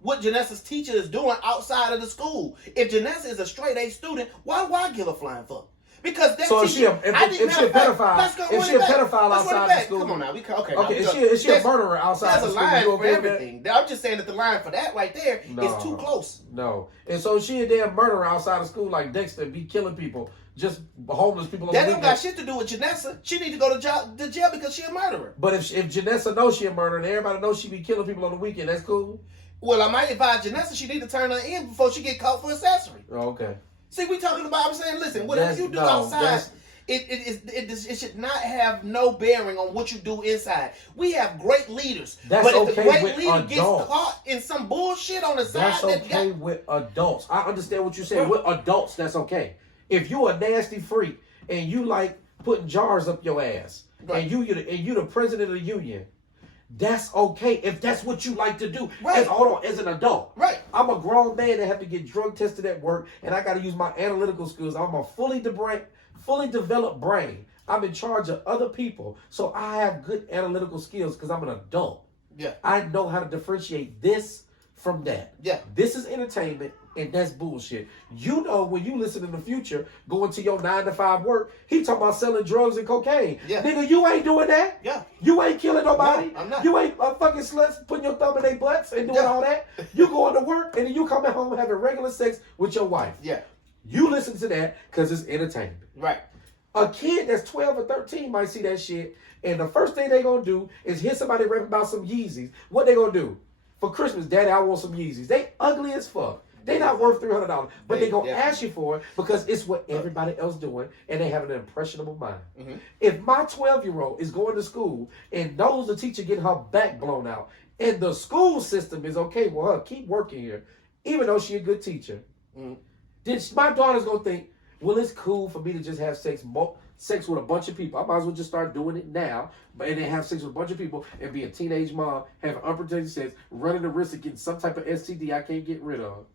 what Janessa's teacher is doing outside of the school. If Janessa is a straight A student, why do I give a flying fuck? Because that So teacher, if she a pedophile, if she a pedophile outside the school, come on now, okay. Okay, is she a murderer outside the There's a school? line You for okay with that? everything. I'm just saying that the line for that right there is too close. No. And so she a damn murderer outside of school like Dexter, be killing people, just homeless people on That the don't weekend. got shit to do with Janessa. She need to go to jail because she a murderer. But if Janessa knows she a murderer and everybody knows she be killing people on the weekend, that's cool? Well, I might advise Janessa she need to turn her in before she get caught for accessory. Oh, okay. See, we talking about, I'm saying, listen, whatever you do outside, it should not have no bearing on what you do inside. We have great leaders. That's but if okay the great with leader adults. gets caught in some bullshit on the side, That's okay with adults. I understand what you're saying. With adults, that's okay. If you a nasty freak and you like putting jars up your ass, right, and you the president of the union, that's okay if that's what you like to do. Right. As an adult. Right. I'm a grown man that have to get drug tested at work, and I got to use my analytical skills. I'm a fully developed brain. I'm in charge of other people, so I have good analytical skills because I'm an adult. Yeah. I know how to differentiate this from that. Yeah. This is entertainment, and that's bullshit. You know, when you listen in the future, going to your 9-to-5 work, he talking about selling drugs and cocaine. Yeah. Nigga, you ain't doing that. Yeah. You ain't killing nobody. No, I'm not. You ain't fucking sluts putting your thumb in their butts and doing all that. You going to work, and then you coming home having regular sex with your wife. Yeah. You listen to that because it's entertainment. Right. A kid that's 12 or 13 might see that shit, and the first thing they gonna do is hear somebody rap about some Yeezys. What they gonna do? For Christmas, Daddy, I want some Yeezys. They ugly as fuck. They not worth $300, but they gonna ask you for it because it's what everybody else doing, and they have an impressionable mind. Mm-hmm. If my 12-year-old is going to school and knows the teacher getting her back blown out, and the school system is okay with her keep working here, even though she a good teacher, then my daughter's gonna think, well, it's cool for me to just have sex with a bunch of people. I might as well just start doing it now, and then have sex with a bunch of people and be a teenage mom, having unprotected sex, running the risk of getting some type of STD I can't get rid of,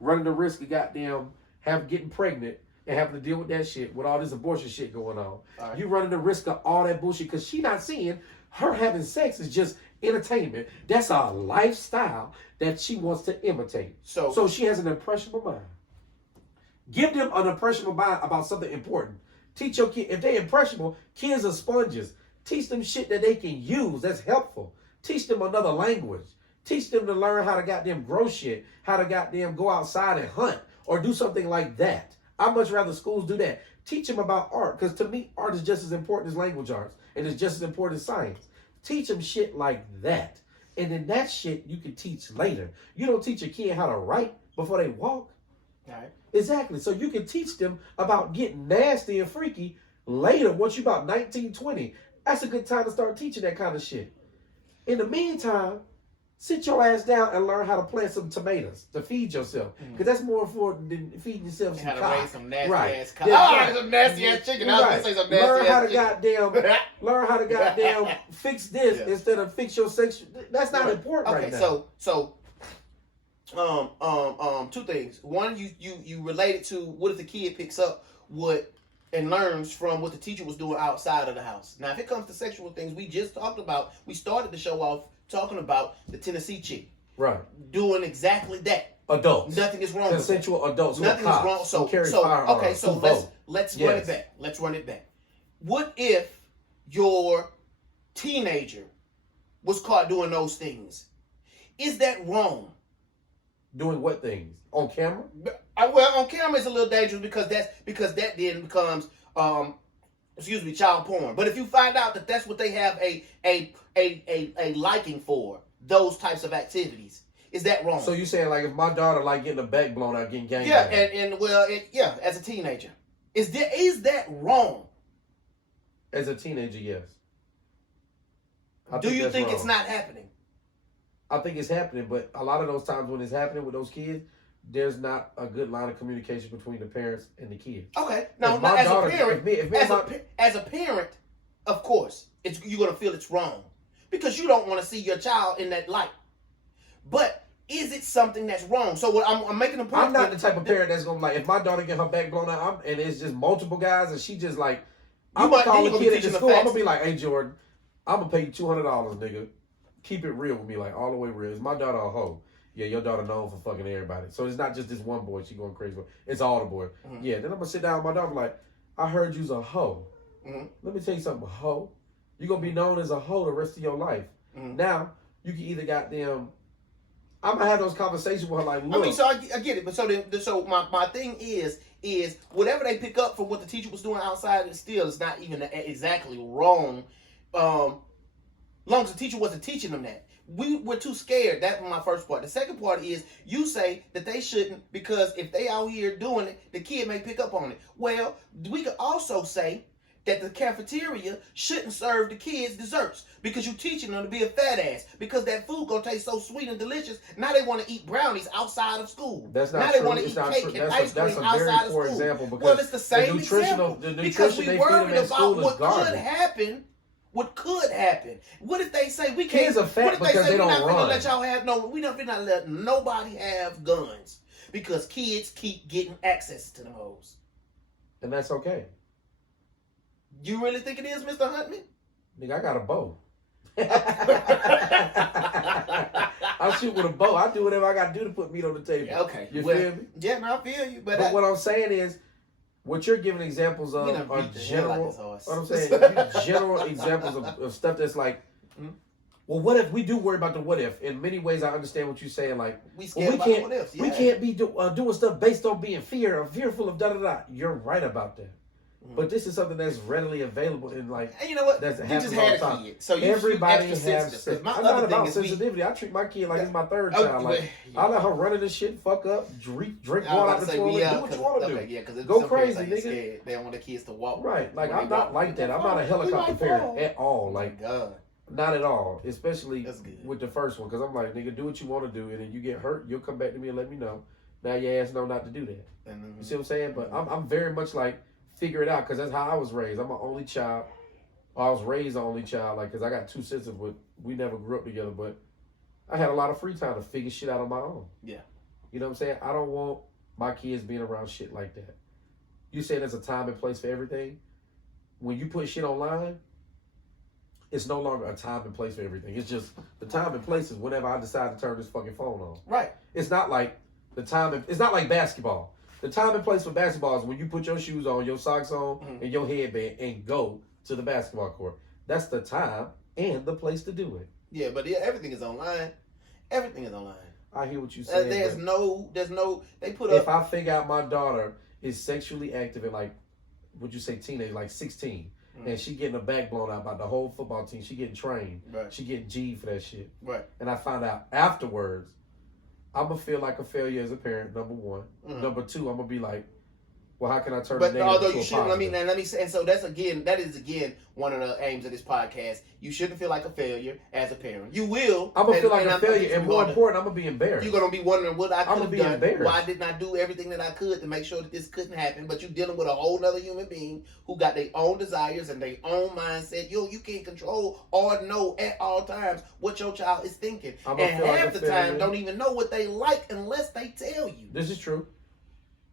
running the risk of getting pregnant and having to deal with that shit with all this abortion shit going on. Right. You running the risk of all that bullshit because she not seeing her having sex is just entertainment. That's a lifestyle that she wants to imitate. So she has an impressionable mind. Give them an impressionable mind about something important. Teach your kid, if they're impressionable, kids are sponges. Teach them shit that they can use that's helpful. Teach them another language. Teach them to learn how to goddamn grow shit, how to goddamn go outside and hunt or do something like that. I'd much rather schools do that. Teach them about art, because to me, art is just as important as language arts, and it's just as important as science. Teach them shit like that. And then that shit you can teach later. You don't teach a kid how to write before they walk. All right. Exactly. So you can teach them about getting nasty and freaky later, once you're about 19, 20. That's a good time to start teaching that kind of shit. In the meantime, sit your ass down and learn how to plant some tomatoes to feed yourself. Because that's more important than feeding yourself some how to cock. raise some nasty ass cock. Yeah. Oh, some nasty ass chicken. I was going to say some nasty ass chicken. Learn how to goddamn fix this instead of fix your sexual. That's not important right now. So two things. One, you related to what if the kid picks up what and learns from what the teacher was doing outside of the house. Now, if it comes to sexual things, we just talked about, we started the show off talking about the Tennessee chick. Right. Doing exactly that. Adults. Nothing is wrong with that. Consensual adults. Nothing is wrong. So let's run it back. Let's run it back. What if your teenager was caught doing those things? Is that wrong? Doing what things? On camera? Well, on camera is a little dangerous because that then becomes child porn. But if you find out that that's what they have a liking for, those types of activities, is that wrong? So you saying like if my daughter like getting her back blown out, getting gang? Yeah, as a teenager, is that wrong? As a teenager, yes. Do you think it's not happening? I think it's happening, but a lot of those times when it's happening with those kids, there's not a good line of communication between the parents and the kids. Okay, now as a parent, of course, you're gonna feel it's wrong because you don't want to see your child in that light. But is it something that's wrong? So what I'm making a point. I'm not the type of parent that's gonna like if my daughter get her back blown out and it's just multiple guys and she just like I'm gonna call the kid at the school. I'm gonna be like, hey Jordan, I'm gonna pay you $200, nigga. Keep it real with me, like all the way real. Is my daughter a hoe? Yeah, your daughter known for fucking everybody. So it's not just this one boy she going crazy with. It's all the boys. Mm-hmm. Yeah, then I'm gonna sit down with my daughter like, I heard you's a hoe. Mm-hmm. Let me tell you something, hoe. You're gonna be known as a hoe the rest of your life. Mm-hmm. Now, you can either goddamn I'm gonna have those conversations with her like, look. I mean, so I get it, but so my thing is whatever they pick up from what the teacher was doing outside, it still is not even exactly wrong. Long as the teacher wasn't teaching them that. We were too scared. That was my first part. The second part is you say that they shouldn't because if they out here doing it, the kid may pick up on it. Well, we could also say that the cafeteria shouldn't serve the kids desserts because you're teaching them to be a fat ass because that food gonna taste so sweet and delicious. Now they want to eat brownies outside of school. That's not now true. they want to eat cake and ice cream outside of school. Example because well, it's the same example because we worried about what could happen. What could happen? What if they say we can't? Kids are fat because they don't run. We're not letting nobody have guns because kids keep getting access to them hoes. And that's okay. You really think it is, Mr. Huntman? Nigga, I got a bow. I'll shoot with a bow. I do whatever I got to do to put meat on the table. Yeah, okay. You feel me? Yeah, no, I feel you. But what I'm saying is, what you're giving examples of are general. What I'm saying, general examples of stuff that's like, well, what if we do worry about the what if? In many ways, I understand what you're saying. Like, we can't, what ifs, yeah. We can't be doing stuff based on being fearful of da da da. You're right about that. But this is something that's readily available in like. And you know what? That's You just had a kid, so you everybody extra has. sensitive. My I'm other not thing about is sensitivity. I treat my kid like it's my third child. Like I let her run in the shit, fuck up, drink water out the toilet, do what you want to do. Yeah, because go crazy, nigga. Scared. They don't want the kids to walk. Right, like I'm not like that. I'm not a helicopter parent at all. Like, not at all. Especially with the first one, because I'm like, nigga, do what you want to do, and then you get hurt, you'll come back to me and let me know. Now your ass know not to do that. You see what I'm saying? But I'm very much like figure it out, because that's how I was raised. I'm an only child. I was raised an only child, like, because I got two sisters, but we never grew up together. But I had a lot of free time to figure shit out on my own. Yeah. You know what I'm saying? I don't want my kids being around shit like that. You say there's a time and place for everything. When you put shit online, it's no longer a time and place for everything. It's just the time and place is whenever I decide to turn this fucking phone on. Right. It's not like the time. It's not like basketball. The time and place for basketball is when you put your shoes on, your socks on, and your headband and go to the basketball court. That's the time and the place to do it. Yeah, but everything is online. Everything is online. I hear what you say. There's no. They put up. If I figure out my daughter is sexually active at like, would you say teenage, like 16, and she getting her back blown out by the whole football team, she getting trained, right. She getting G'd for that shit, right? And I find out afterwards, I'm gonna feel like a failure as a parent. Number one. Number two, I'm gonna be like, well, how can I turn? But although you shouldn't, let me say, and so that is again one of the aims of this podcast. You shouldn't feel like a failure as a parent. You will. I'm gonna feel like a failure, and more important, I'm gonna be embarrassed. You're gonna be wondering what I could have done. Embarrassed. Why didn't I do everything that I could to make sure that this couldn't happen? But you're dealing with a whole other human being who got their own desires and their own mindset. You can't control or know at all times what your child is thinking, and half the time don't even know what they like unless they tell you. This is true.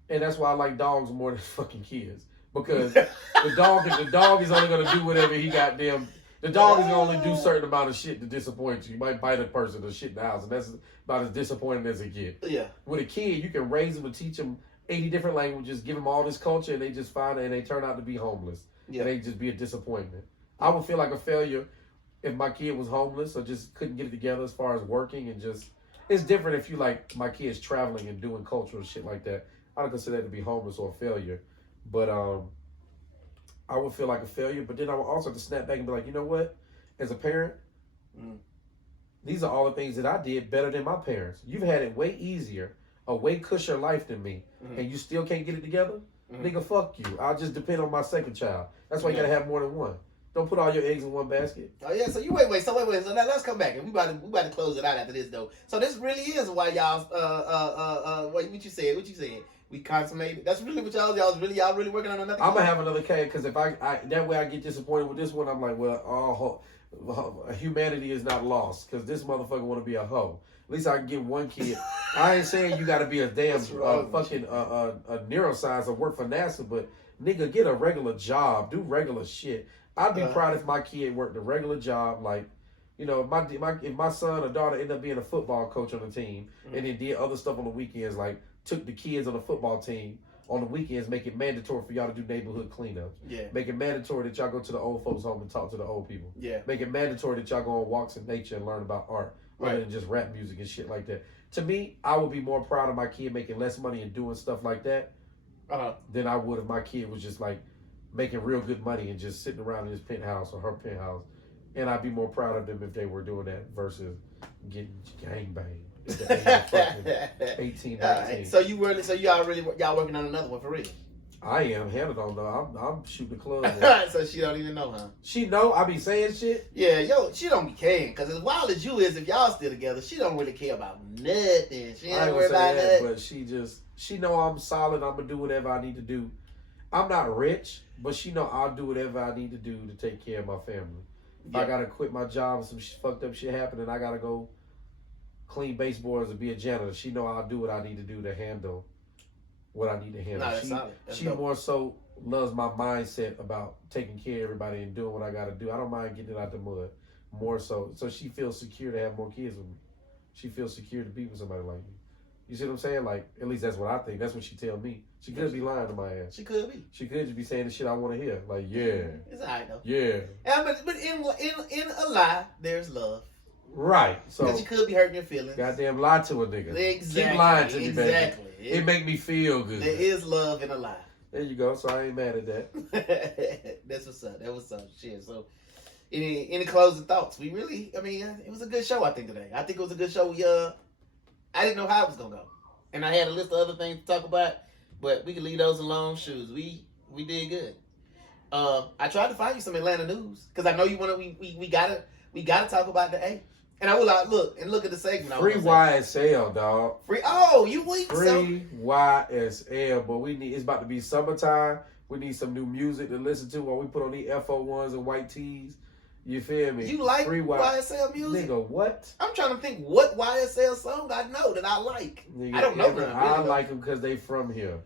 And that's why I like dogs more than fucking kids. Because the dog is only gonna do whatever he goddamn. The dog is gonna only do certain amount of shit to disappoint you. You might bite a person or shit in the house, and that's about as disappointing as it gets. Yeah. With a kid, you can raise them and teach them 80 different languages, give them all this culture, and they just find it, and they turn out to be homeless. Yeah. And they just be a disappointment. I would feel like a failure if my kid was homeless or just couldn't get it together as far as working and just. It's different if you like my kids traveling and doing cultural shit like that. I don't consider that to be homeless or a failure, but I would feel like a failure. But then I would also have to snap back and be like, you know what? As a parent, these are all the things that I did better than my parents. You've had it way easier, a way cushier life than me, and you still can't get it together? Nigga, fuck you. I'll just depend on my second child. That's why you gotta have more than one. Don't put all your eggs in one basket. Oh yeah, so you wait. So now let's come back and we about to close it out after this though. So this really is why y'all what you said? We consummated. That's really what y'all really working on another. I'm gonna have another kid because if I that way I get disappointed with this one. I'm like, humanity is not lost because this motherfucker want to be a hoe. At least I can get one kid. I ain't saying you got to be a damn fucking neuroscience or work for NASA, but nigga, get a regular job, do regular shit. I'd be proud if my kid worked a regular job, like, you know, if my son or daughter ended up being a football coach on the team and then did other stuff on the weekends, like took the kids on the football team on the weekends, make it mandatory for y'all to do neighborhood cleanups. Yeah. Make it mandatory that y'all go to the old folks' home and talk to the old people. Yeah. Make it mandatory that y'all go on walks in nature and learn about art rather than just rap music and shit like that. To me, I would be more proud of my kid making less money and doing stuff like that than I would if my kid was just like making real good money and just sitting around in his penthouse or her penthouse. And I'd be more proud of them if they were doing that versus getting gangbanged at the age of fucking 18, 19. Right. So y'all working on another one for real? I am. Hannah don't know. I'm shooting the club. So she don't even know, huh? She know. I be saying shit. Yeah, she don't be caring. Because as wild as you is, if y'all still together, she don't really care about nothing. She ain't worried about that. But she know I'm solid. I'm going to do whatever I need to do. I'm not rich, but she know I'll do whatever I need to do to take care of my family. If I got to quit my job and some fucked up shit happen and I got to go clean baseboards or be a janitor, she know I'll do what I need to do to handle what I need to handle. She more so loves my mindset about taking care of everybody and doing what I got to do. I don't mind getting it out the mud. More so she feels secure to have more kids with me. She feels secure to be with somebody like me. You see what I'm saying? Like, at least that's what I think. That's what she tell me. She could be lying to my ass. She could be. She could just be saying the shit I want to hear. Like, yeah. It's alright though. Yeah. But in a lie, there's love. Right. So because you could be hurting your feelings. Goddamn lie to a nigga. Exactly. Keep lying to me, baby. Exactly. It make me feel good. There is love in a lie. There you go. So I ain't mad at that. That's what's up. That was up. Shit. So, any closing thoughts? We really, I mean, it was a good show. I think today. I think it was a good show. I didn't know how it was gonna go, and I had a list of other things to talk about, but we can leave those alone. Shoes. We did good. I tried to find you some Atlanta news because I know you want to. We gotta talk about the A. And I will look at the segment. Free YSL, dog. You weak. Free YSL, but it's about to be summertime. We need some new music to listen to while we put on the FO1s and white tees. You feel me? You like Free YSL music? Nigga, what? I'm trying to think what YSL song I know that I like. Nigga, I don't know them. I like them because they from here.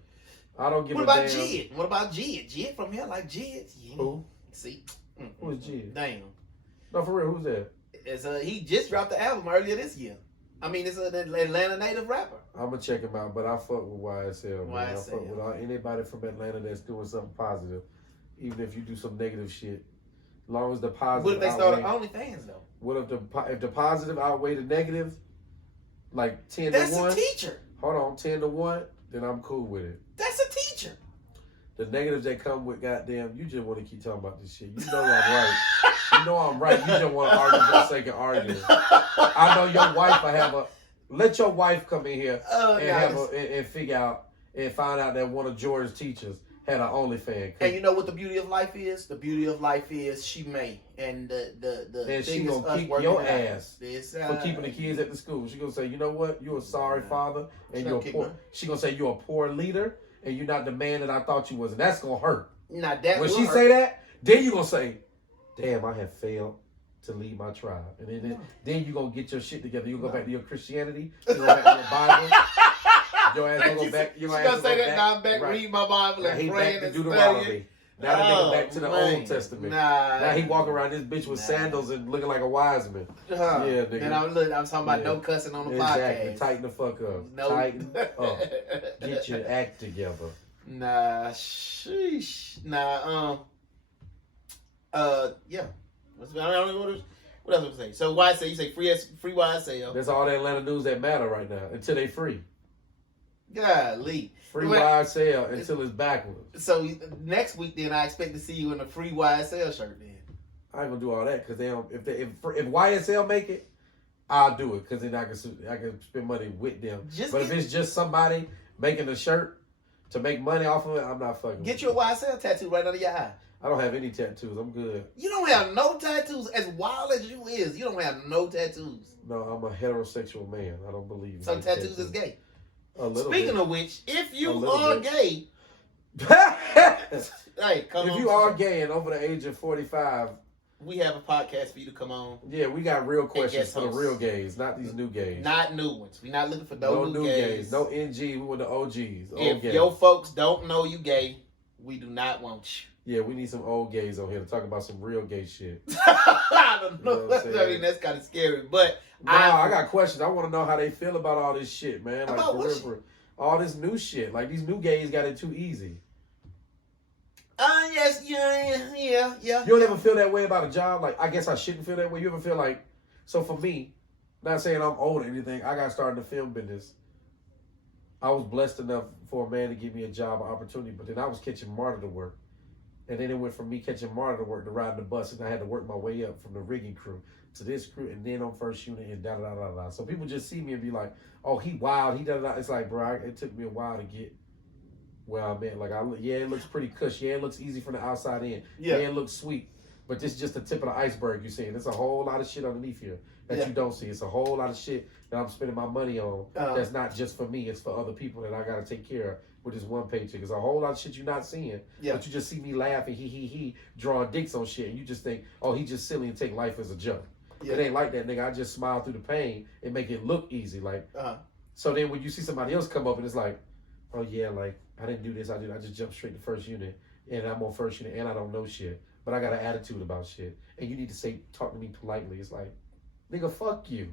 I don't give a damn. What about Jid? What about Jid? Jid from here? I like Jid. Yeah. Who? See? Who's Jid? Damn. No, for real, who's that? He just dropped the album earlier this year. I mean, it's an Atlanta native rapper. I'm gonna check him out, but I fuck with YSL, man. I fuck with anybody from Atlanta that's doing something positive, even if you do some negative shit. As long as the positive. What if they start OnlyFans though? What if the positive outweigh the negative, like 10 That's to 1? That's a teacher. Hold on, 10 to 1. Then I'm cool with it. That's a teacher. The negatives that come with goddamn, you just want to keep talking about this shit. You know I'm right. You know I'm right. You just want to argue for the sake of arguing. I know your wife. Let your wife come in here and figure out and find out that one of George's teachers had an OnlyFans. And you know what the beauty of life is? The beauty of life is she may. And the she gonna kick your ass for keeping the kids at the school. She gonna say, you know what? You're a sorry father, and you're poor. She gonna say you're a poor leader, and you're not the man that I thought you was, and that's gonna hurt. Now that when she say that, then you gonna say, damn, I have failed to lead my tribe. And then you're going to get your shit together. You'll go back to your Christianity. You'll go back to your Bible. Your ass going to go back. You're going to say that now I'm back, read my Bible and praying and studying. Now the nigga back to the Old Testament. Now he walking around this bitch with sandals and looking like a wise man. Yeah, nigga. And I'm talking about no cussing on the podcast. Exactly. Tighten the fuck up. No. Tighten up. Get your act together. Nah, sheesh. Nah, yeah. I don't know what else to say. So YSL, you say free YSL. That's all the Atlanta news that matter right now until they free. Golly. Free YSL until it's backwards. So next week then I expect to see you in a free YSL shirt then. I ain't gonna do all that because they don't. If YSL make it, I'll do it because then I can spend money with them. If it's just somebody making a shirt to make money off of it, I'm not fucking. Get you a YSL tattoo right under your eye. I don't have any tattoos. I'm good. You don't have no tattoos. As wild as you is, you don't have no tattoos. No, I'm a heterosexual man. I don't believe in so tattoos is gay. A little Speaking bit. Of which, if you are gay, hey, come on. If you are gay and over the age of 45, we have a podcast for you to come on. Yeah, we got real questions for the real gays, not these new gays. Not new ones. We're not looking for no new gays. No NG. We want the OGs. If your folks don't know you gay, we do not want you. Yeah, we need some old gays on here to talk about some real gay shit. I don't know. You know I mean, that's kind of scary. But I got questions. I want to know how they feel about all this shit, man. Like, about what for all this new shit. Like, these new gays got it too easy. Yes, yeah. You don't ever feel that way about a job? Like, I guess I shouldn't feel that way. You ever feel like, so for me, not saying I'm old or anything, I got started in the film business. I was blessed enough for a man to give me a job or opportunity, but then I was catching monitor work. And then it went from me catching monitor work to riding the bus, and I had to work my way up from the rigging crew to this crew, and then on first unit, and da-da-da-da-da. So people just see me and be like, oh, he wild, he da-da-da. It's like, bro, it took me a while to get where I'm at. Like, it looks pretty cush. Yeah, it looks easy from the outside in. Yeah, it looks sweet. But this is just the tip of the iceberg you're seeing. There's a whole lot of shit underneath here that you don't see. It's a whole lot of shit that I'm spending my money on that's not just for me. It's for other people that I got to take care of with this one paycheck. It's a whole lot of shit you're not seeing. Yeah. But you just see me laughing, he, drawing dicks on shit. And you just think, oh, he just silly and take life as a joke. Yeah. It ain't like that, nigga. I just smile through the pain and make it look easy. Like, so then when you see somebody else come up and it's like, oh, yeah, like, I didn't do this. I just jumped straight to first unit. And I'm on first unit and I don't know shit. But I got an attitude about shit. And you need to talk to me politely. It's like, nigga, fuck you.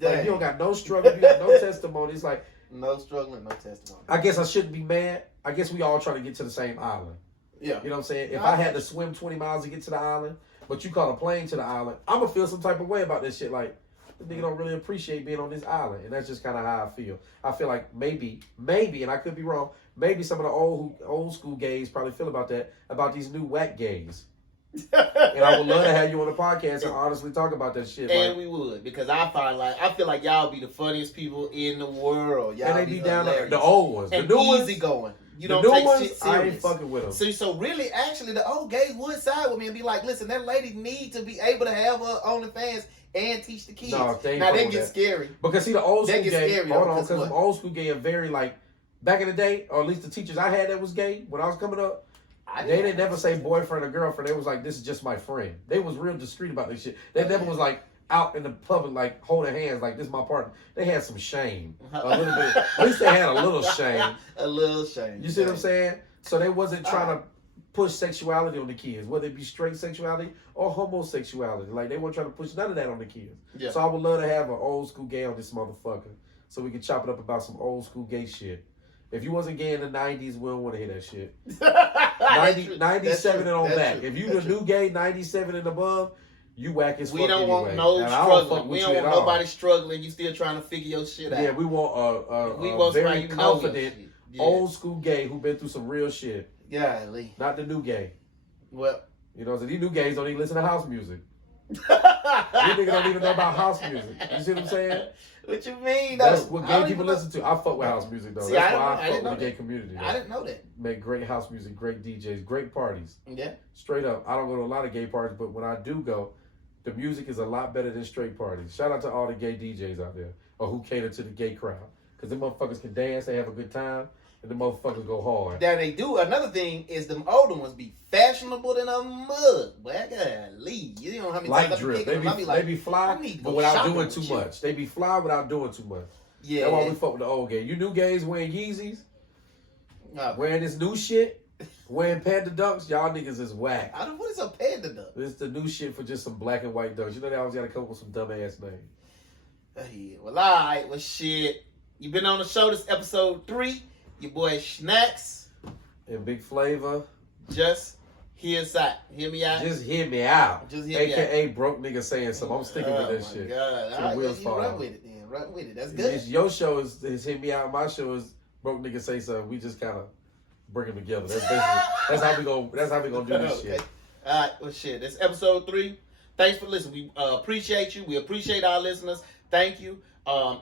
Like, you don't got no struggle. You got no testimony. It's like, no struggling, no testimony. I guess I shouldn't be mad. I guess we all trying to get to the same island. Yeah. You know what I'm saying? If I had to swim 20 miles to get to the island, but you call a plane to the island, I'm going to feel some type of way about this shit. Like, this nigga don't really appreciate being on this island. And that's just kind of how I feel. I feel like maybe, and I could be wrong, maybe some of the old school gays probably feel about that, about these new whack gays. And I would love to have you on the podcast and honestly talk about that shit. And we would, because I feel like y'all be the funniest people in the world. Y'all and they be down there, the old ones, and the new easy ones, going. You the don't new take ones, shit serious. I ain't fucking with them. So really, actually, the old gays would side with me and be like, "Listen, that lady need to be able to have her OnlyFans and teach the kids." No, now they get scary. Because see, the old school gay, scary, hold on, because the old school gay are very like, back in the day, or at least the teachers I had that was gay when I was coming up. They didn't never say boyfriend or girlfriend. They was like, this is just my friend. They was real discreet about this shit. They never was like out in the public, like holding hands, like this is my partner. They had some shame. A little bit. At least they had a little shame. A little shame. You see what I'm saying? So they wasn't trying to push sexuality on the kids, whether it be straight sexuality or homosexuality. Like they weren't trying to push none of that on the kids. Yeah. So I would love to have an old school gay on this motherfucker, so we can chop it up about some old school gay shit. If you wasn't gay in the 90s, we don't want to hear that shit. 97 and on back. If you the new gay, 97 and above, you whack as fuck. We don't want no struggling. We don't want nobody struggling. You still trying to figure your shit out. Yeah, we want a very confident old school gay who been through some real shit. Yeah, Lee. Not the new gay. Well, you know, so these new gays don't even listen to house music. These niggas don't even know about house music. You see what I'm saying? What you mean, though? That's what gay people listen to. I fuck with house music, though. See, that's why I fuck with the gay community. Though. I didn't know that. Make great house music, great DJs, great parties. Yeah. Straight up. I don't go to a lot of gay parties, but when I do go, the music is a lot better than straight parties. Shout out to all the gay DJs out there, or who cater to the gay crowd. Because the motherfuckers can dance, they have a good time, and the motherfuckers go hard. Now they do. Another thing is them older ones be fashionable than a mug. Boy, I gotta leave. You know how many light drip. They be fly, but without doing too much. They be fly without doing too much. Yeah. That's why we fuck with the old gay. You new gays wearing Yeezys, wearing this new shit, wearing panda dunks. Y'all niggas is whack. What is a panda dunk? It's the new shit for just some black and white dunks. You know they always gotta come up with some dumb ass names. Yeah. Well, all right. Well, shit. You been on the show. This episode 3. Your boy Snax and Big Flav. Just hear us out. Hear me out. Just hear me out. Just hear me out. AKA broke nigga saying something. I'm sticking with that shit. God. So wheels fall run with it then. Run with it. That's good. Your show is hear me out. My show is broke nigga say something. We just kind of bring them together. That's basically that's how we gonna do this shit. All right. Well, shit. This episode 3. Thanks for listening. We appreciate you. We appreciate our listeners. Thank you.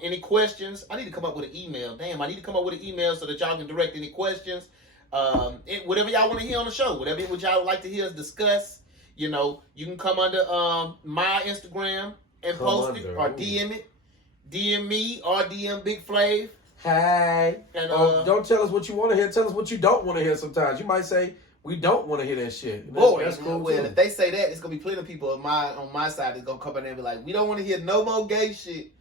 Any questions? I need to come up with an email. Damn, I need to come up with an email so that y'all can direct any questions. Whatever y'all want to hear on the show, whatever y'all would like to hear us discuss, you know, you can come under my Instagram and post it or DM it. DM me or DM Big Flav. Hey. And don't tell us what you want to hear. Tell us what you don't want to hear sometimes. You might say, we don't want to hear that shit. Boy, that's cool. Well, if they say that, it's going to be plenty of people on my side that's going to come in there and be like, we don't want to hear no more gay shit.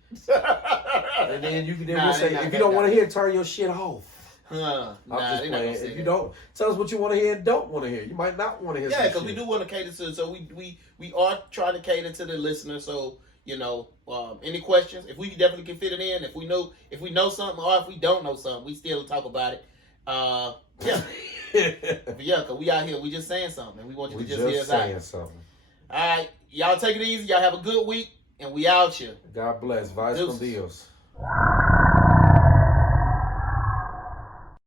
And then you can we'll say, if you don't want to hear, turn your shit off. I'm just playing. If you don't, tell us what you want to hear and don't want to hear. You might not want to hear. Yeah, because we do want to cater to. So we are trying to cater to the listener. So you know, any questions? If we definitely can fit it in. If we know something, or if we don't know something, we still talk about it. Yeah, but yeah, because we out here, we just saying something. And we want you to just hear us out. Something. All right, y'all take it easy. Y'all have a good week, and we out here. God bless. Vibes from Dios.